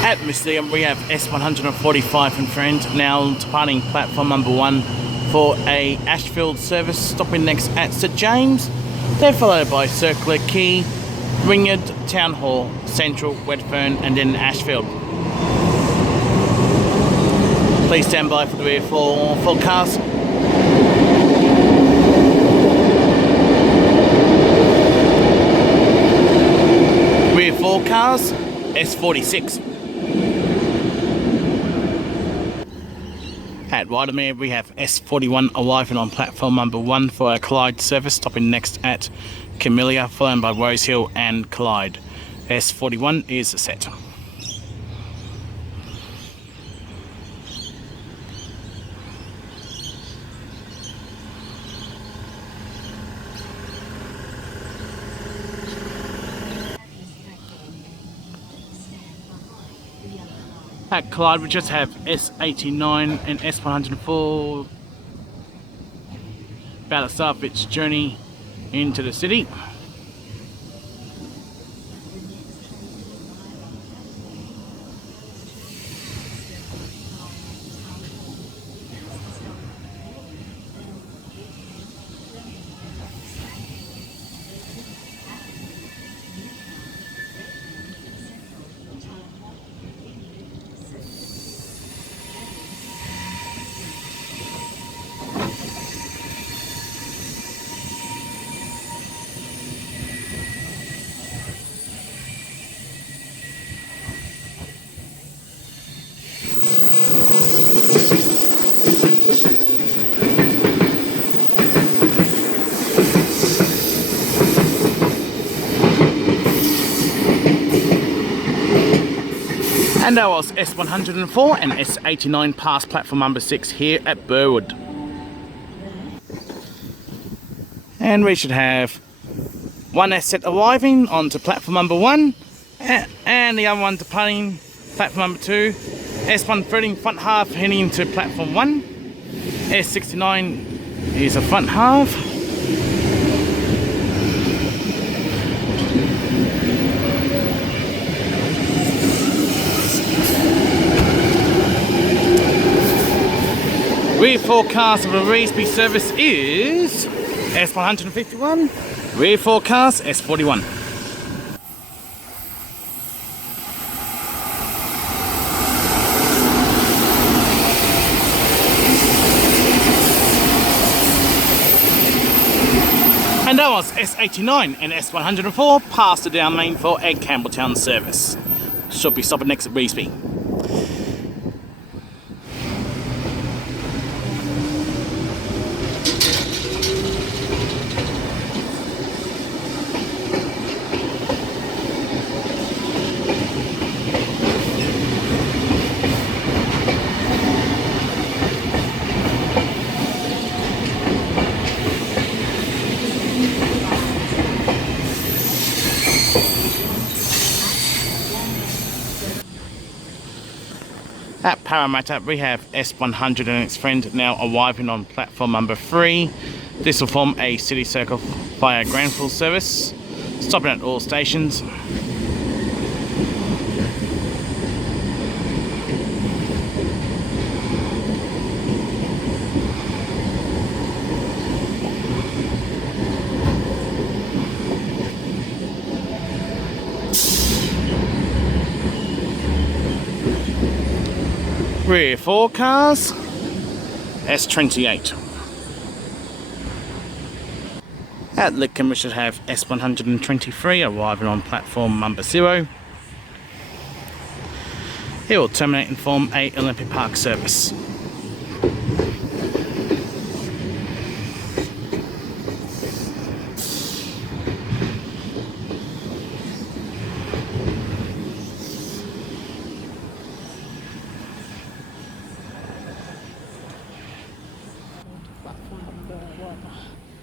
At Museum we have S145 and friend now departing platform number 1 for a Ashfield service, stopping next at St James, then followed by Circular Quay, Wynyard, Town Hall, Central, Wedfern and then Ashfield. Please stand by for the rear full cars. Rear 4 cars, S46. At Widemere we have S41 arriving on platform number 1 for a Clyde service, stopping next at Camellia, followed by Rosehill and Clyde. S41 is set. At Clyde we just have S89 and S104 about to start its journey into the city. And that was S104 and S89 past platform number 6 here at Burwood. And we should have one asset arriving onto platform number 1 and the other one departing platform number 2. S130 front half heading into platform 1. S69 is a front half. Rear forecast of the Reesby service is S151. Rear forecast S41. And that was S89 and S104 past the down lane for a Campbelltown service. Should be stopping next at Reesby. At Parramatta, we have S100 and its friend now arriving on platform number 3. This will form a city circle via Glenfield service, stopping at all stations. Rear 4 cars, S28. At Lidcombe we should have S123 arriving on platform number 0. It will terminate and form a Olympic Park service.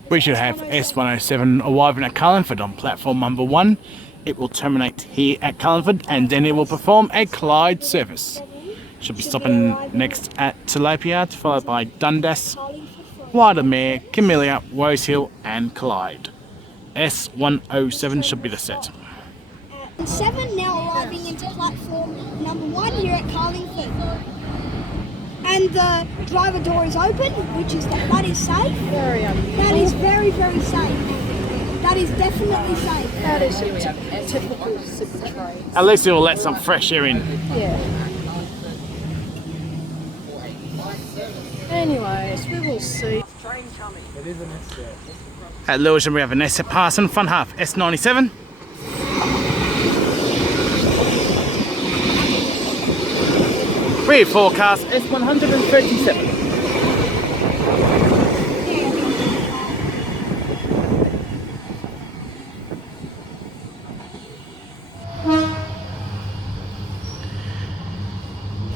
We should have S107 arriving at Carlingford on platform number 1. It will terminate here at Carlingford and then it will perform a Clyde service. Should be stopping next at Tilapia, followed by Dundas, Widemere, Camellia, Rosehill and Clyde. S107 should be the set. 7 now arriving into platform number 1 here at Carlingford. And the driver door is open, which is that is safe. Very unusual. That is very, very safe. That is definitely safe. That is a typical super train. At least it will let some fresh air in. Yeah. Anyways, we will see. Train coming. It is an asset. At Lewisham we have an asset passing, front half S97. Rear forecast S137.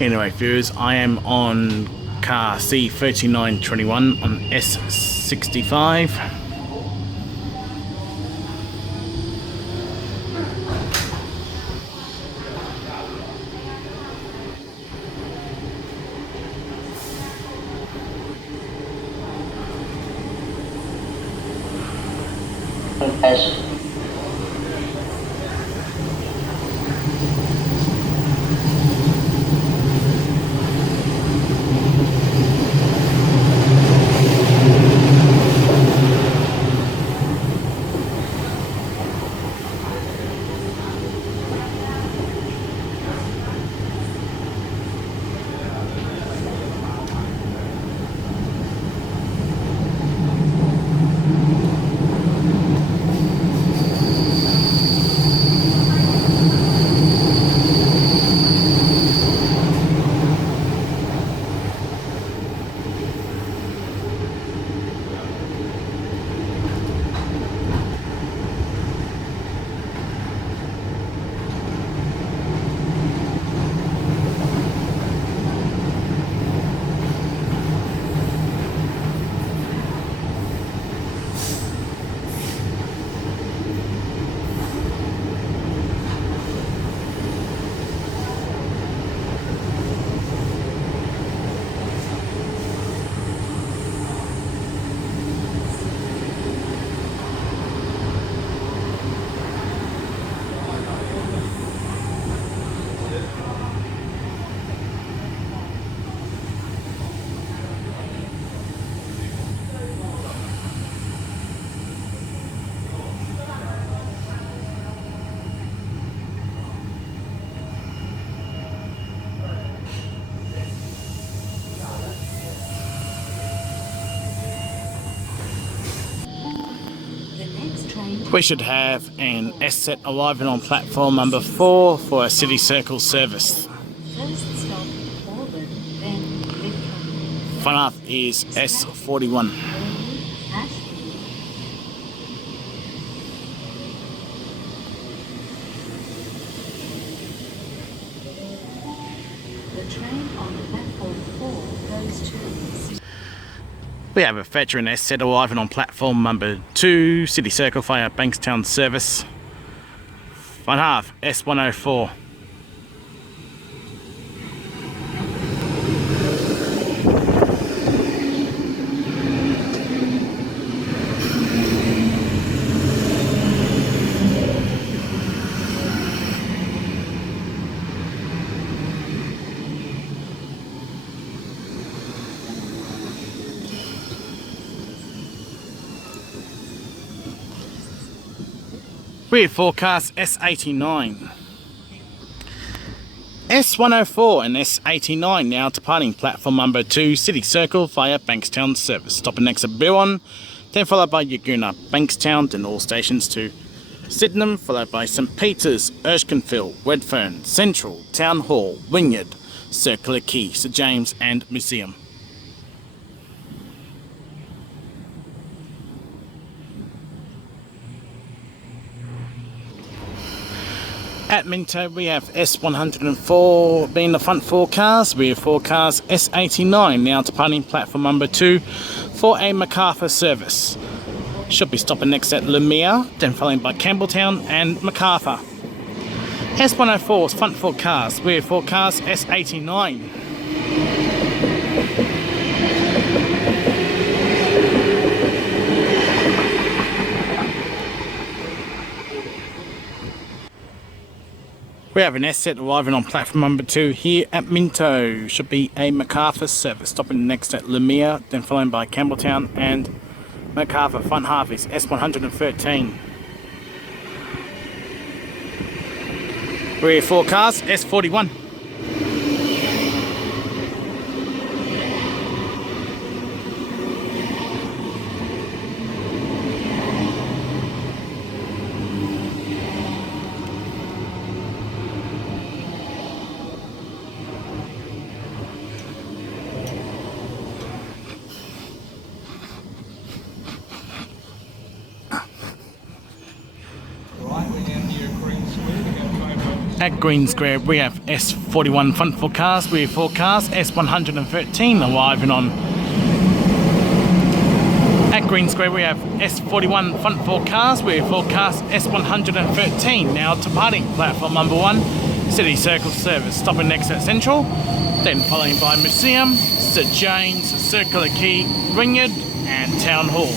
Anyway viewers, I am on car C3921 on S65. S. The next train We should have an S set arriving on platform number 4 for a City Circle service. first stop Burwood, then Glenfield. Front half is S41. Ashfield. The train on platform 4 goes to City. We have a veteran S set arriving on platform number 2, City Circle via Bankstown service. Front half S104. Rear forecast S89. S104 and S89 now departing platform number 2, City Circle via Bankstown service. Stopping next at Burwood, then followed by Yagoona, Bankstown, then all stations to Sydenham, followed by St Peters, Glenfield, Redfern, Central, Town Hall, Wynyard, Circular Quay, St James and Museum. At Minto, we have S104 being the front forecast. Rear forecast S89 now departing platform number 2 for a Macarthur service. Should be stopping next at Lemire, then followed by Campbelltown and Macarthur. S104's front forecast, rear forecast S89. We have an S set arriving on platform number 2 here at Minto. Should be a Macarthur service. Stopping next at Lemire, then followed by Campbelltown and Macarthur. Front half is S113. Rear forecast S41. At Green Square, we have S41 front forecast, rear forecast S113 arriving on. At Green Square, we have S41 front forecast, rear forecast S113 now departing platform number 1, City Circle service. Stopping next at Central, then following by Museum, St James, Circular Quay, Wynyard and Town Hall.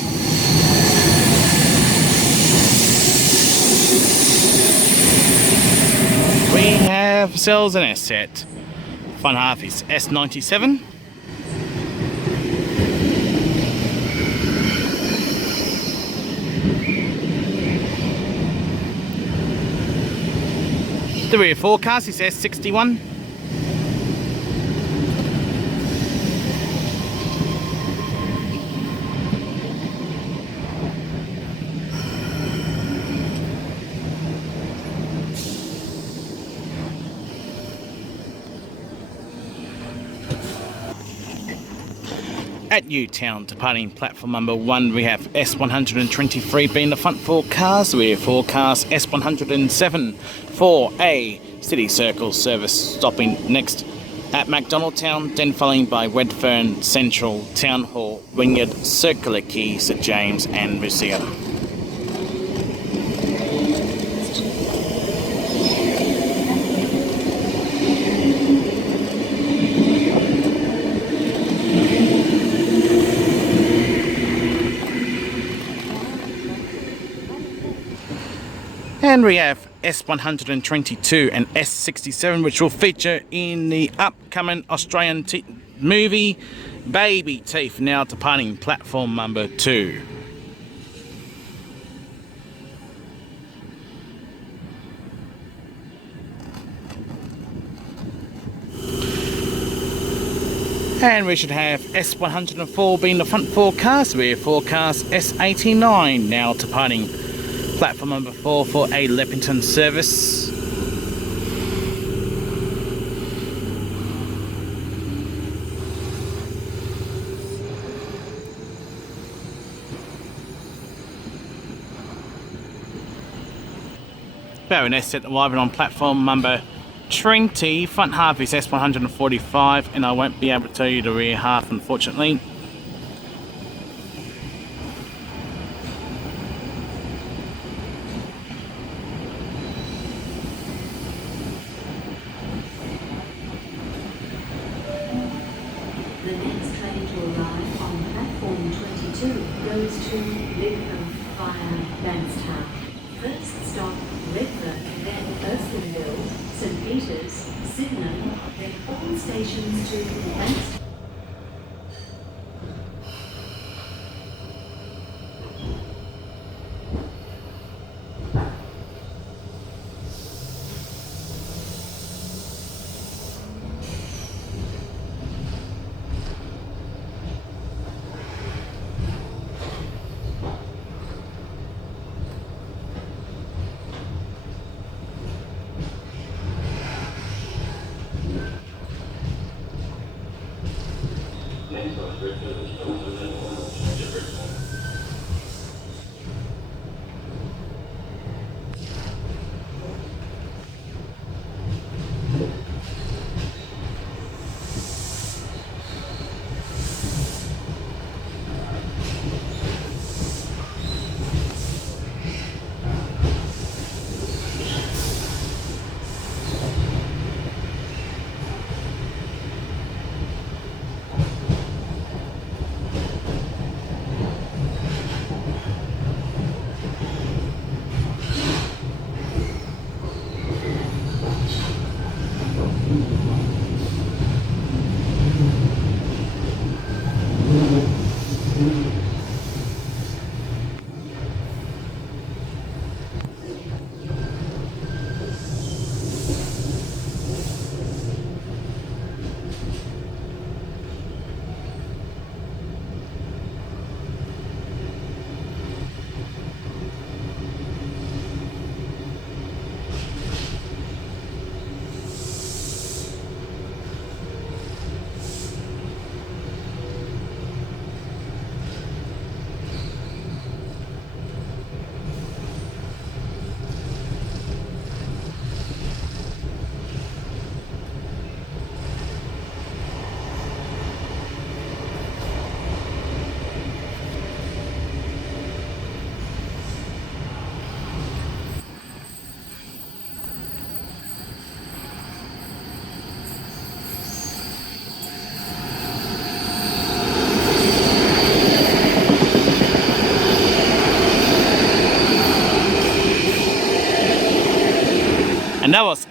We have cells and asset. Front half is S97. The rear forecast is S61. At Newtown, departing platform number 1, we have S123 being the front forecast, rear forecast S107 for a City Circle service, stopping next at McDonaldtown, then following by Redfern Central, Town Hall, Wynyard, Circular Quay, St James and Museum. And we have S122 and S67, which will feature in the upcoming Australian movie Baby Teeth, now departing platform number 2. And we should have S104 being the front forecast, rear forecast S89, now departing platform number 4 for a Leppington service. Baroness set arriving on platform number 20. Front half is S145, and I won't be able to tell you the rear half, unfortunately. The next train to arrive on platform 22 goes to Lidcombe via Bankstown. First stop Redfern, then Erskineville, St Peters, Sydenham, then all stations to Bankstown.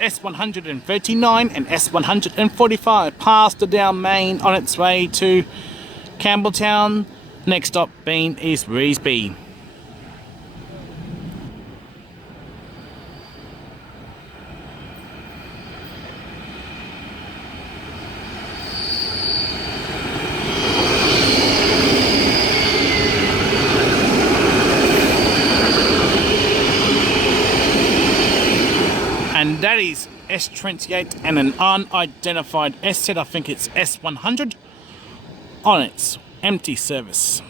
S139 and S145 past the down main on its way to Campbelltown. Next stop being is Revesby. And that is S28 and an unidentified S set, I think it's S100, on its empty service.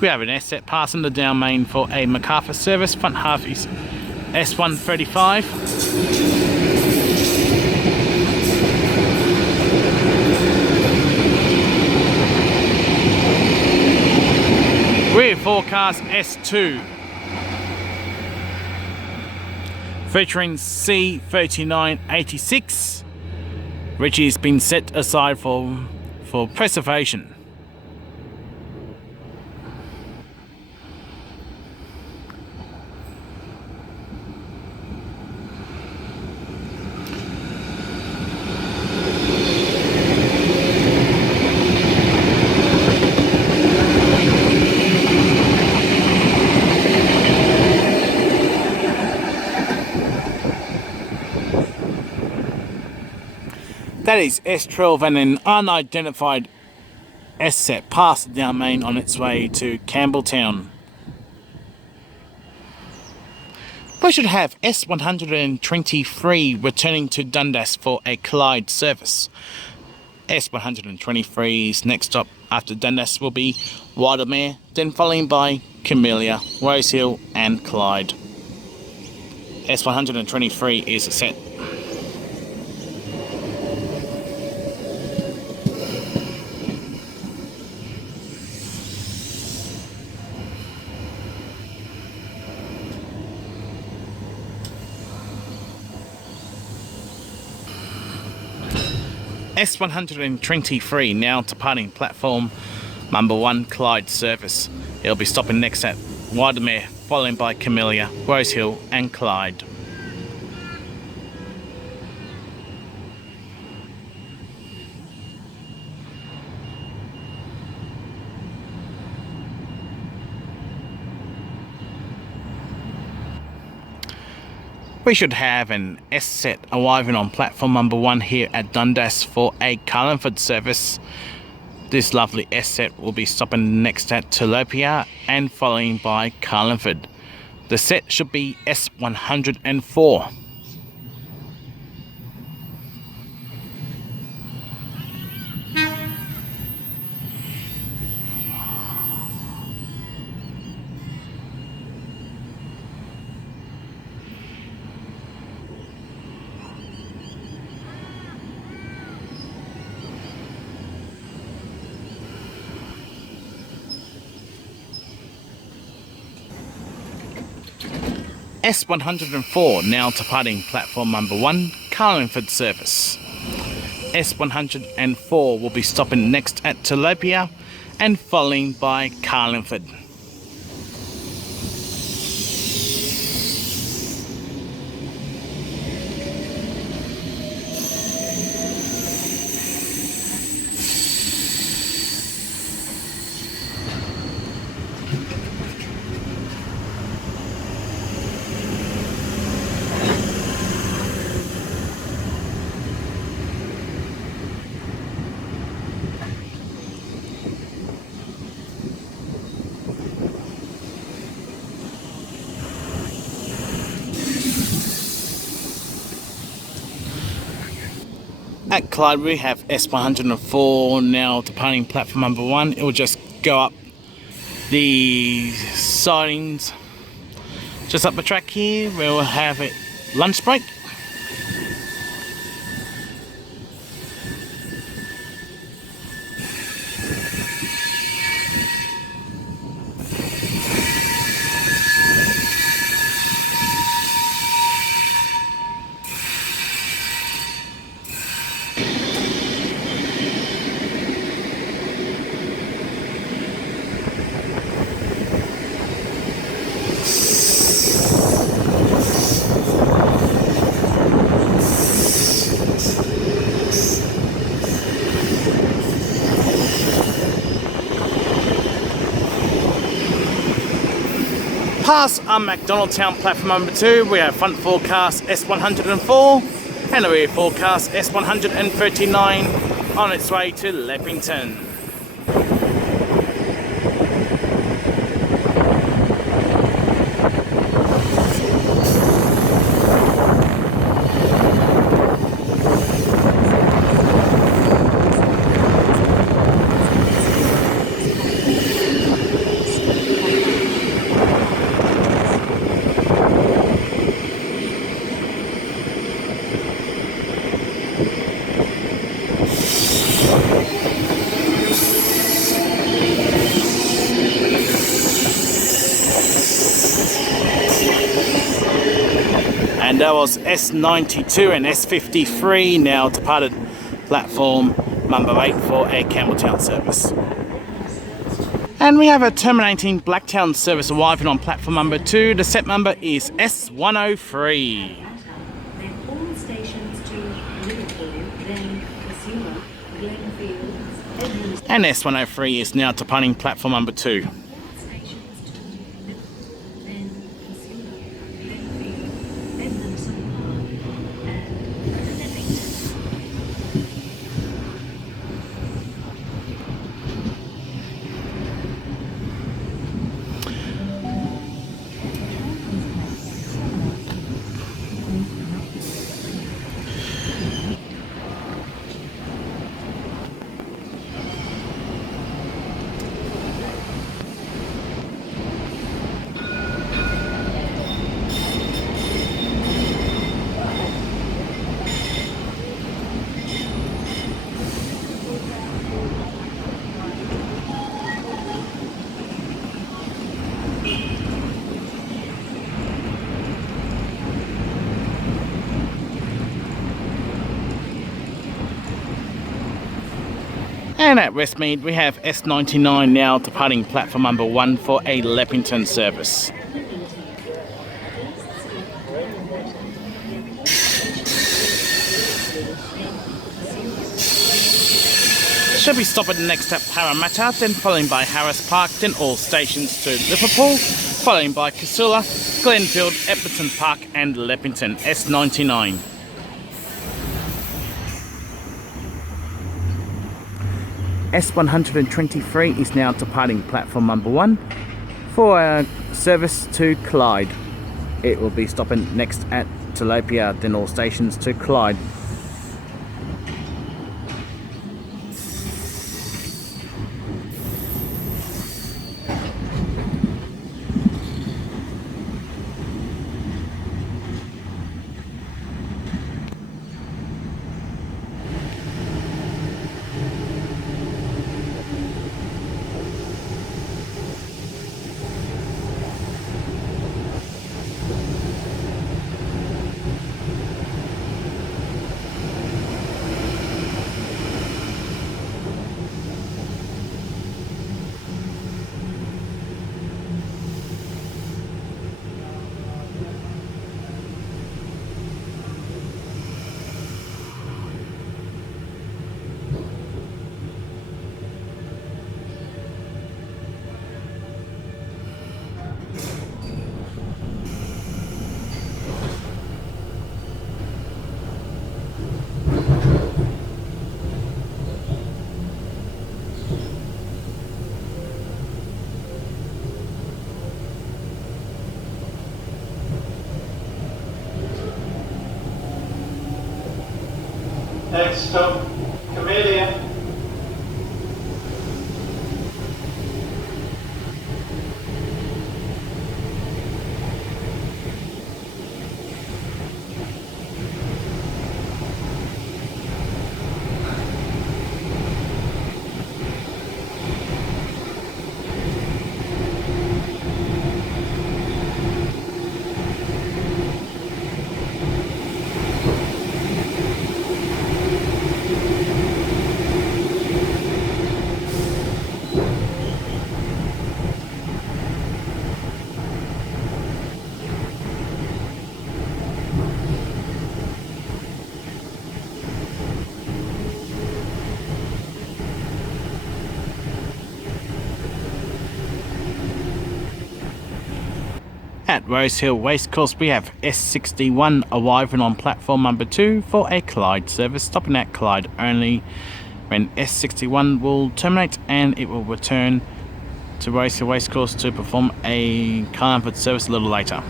We have an S set passing the down main for a MacArthur service. Front half is S135. Rear forecast S2. Featuring C3986, which has been set aside for preservation. That is S12 and an unidentified S set past the down main on its way to Campbelltown. We should have S123 returning to Dundas for a Clyde service. S123's next stop after Dundas will be Widemere, then following by Camellia, Rosehill and Clyde. S123 is set. S123 now departing platform number 1 Clyde service. It'll be stopping next at Widemere, followed by Camellia, Rosehill and Clyde. We should have an S set arriving on platform number 1 here at Dundas for a Carlingford service. This lovely S set will be stopping next at Tilapia and following by Carlingford. The set should be S104. S104 now departing platform number 1 Carlingford service. S104 will be stopping next at Tilapia and following by Carlingford. At Clyde we have S104 now departing platform number 1. It will just go up the sidings just up the track here. We'll have a lunch break. Past our McDonaldtown platform number 2, we have front forecast S104 and a rear forecast S139 on its way to Leppington. And that was S92 and S53 now departed platform number 8 for a Campbelltown service. And we have a terminating Blacktown service arriving on platform number 2. The set number is S103. Then all stations to Liverpool, then Casula, Glenfield, Edmonds. And S103 is now departing platform number 2. Stations to Liverpool, then Casula, Glenfield, Edmondson Park, and Leppington. And at Westmead we have S99 now departing platform number 1 for a Leppington service. Should be stopping next at Parramatta, then following by Harris Park, then all stations to Liverpool, following by Casula, Glenfield, Edmonton Park and Leppington, S99. S123 is now departing platform number 1 for a service to Clyde. It will be stopping next at Tilapia, then all stations to Clyde. Next stop, Camellia. At Rosehill Racecourse, we have S61 arriving on platform number 2 for a Clyde service, stopping at Clyde only, when S61 will terminate and it will return to Rosehill Racecourse to perform a Carlingford service a little later.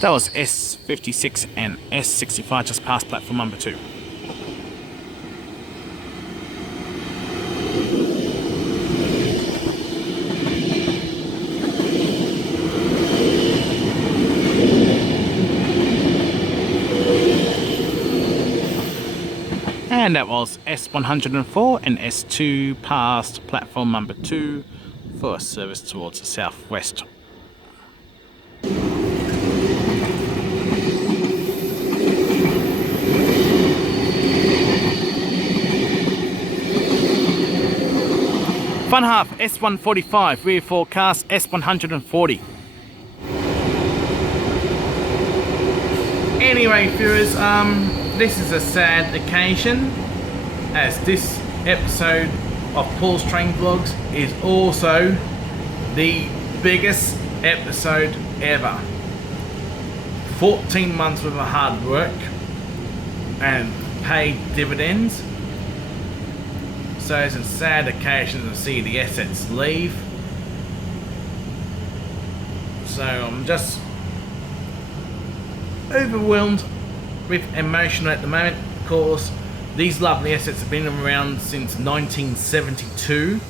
That was S56 and S65 just past platform number 2. And that was S104 and S2 past platform number 2 for a service towards the southwest. Front half S145, rear forecast S140. Anyway, viewers, this is a sad occasion, as this episode of Paul's Train Vlogs is also the biggest episode ever. 14 months worth of hard work and paid dividends. So it's a sad occasion to see the assets leave. So I'm just overwhelmed with emotion at the moment. Of course, these lovely assets have been around since 1972,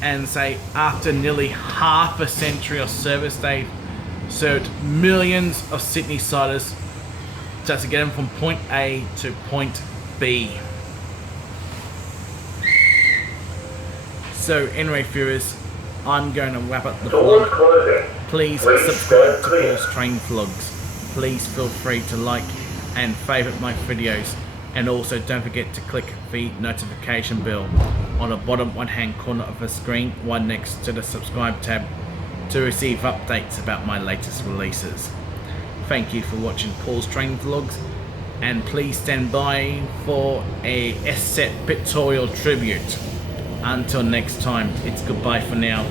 and say after nearly half a century of service, they've served millions of Sydney-siders just to get them from point A to point B. So anyway, viewers, I'm going to wrap up the vlog. Please subscribe to Paul's Train Vlogs. Please feel free to like and favourite my videos, and also don't forget to click the notification bell on the bottom right hand corner of the screen right next to the subscribe tab to receive updates about my latest releases. Thank you for watching Paul's Train Vlogs, and please stand by for a S-Set pictorial tribute. Until next time, it's goodbye for now.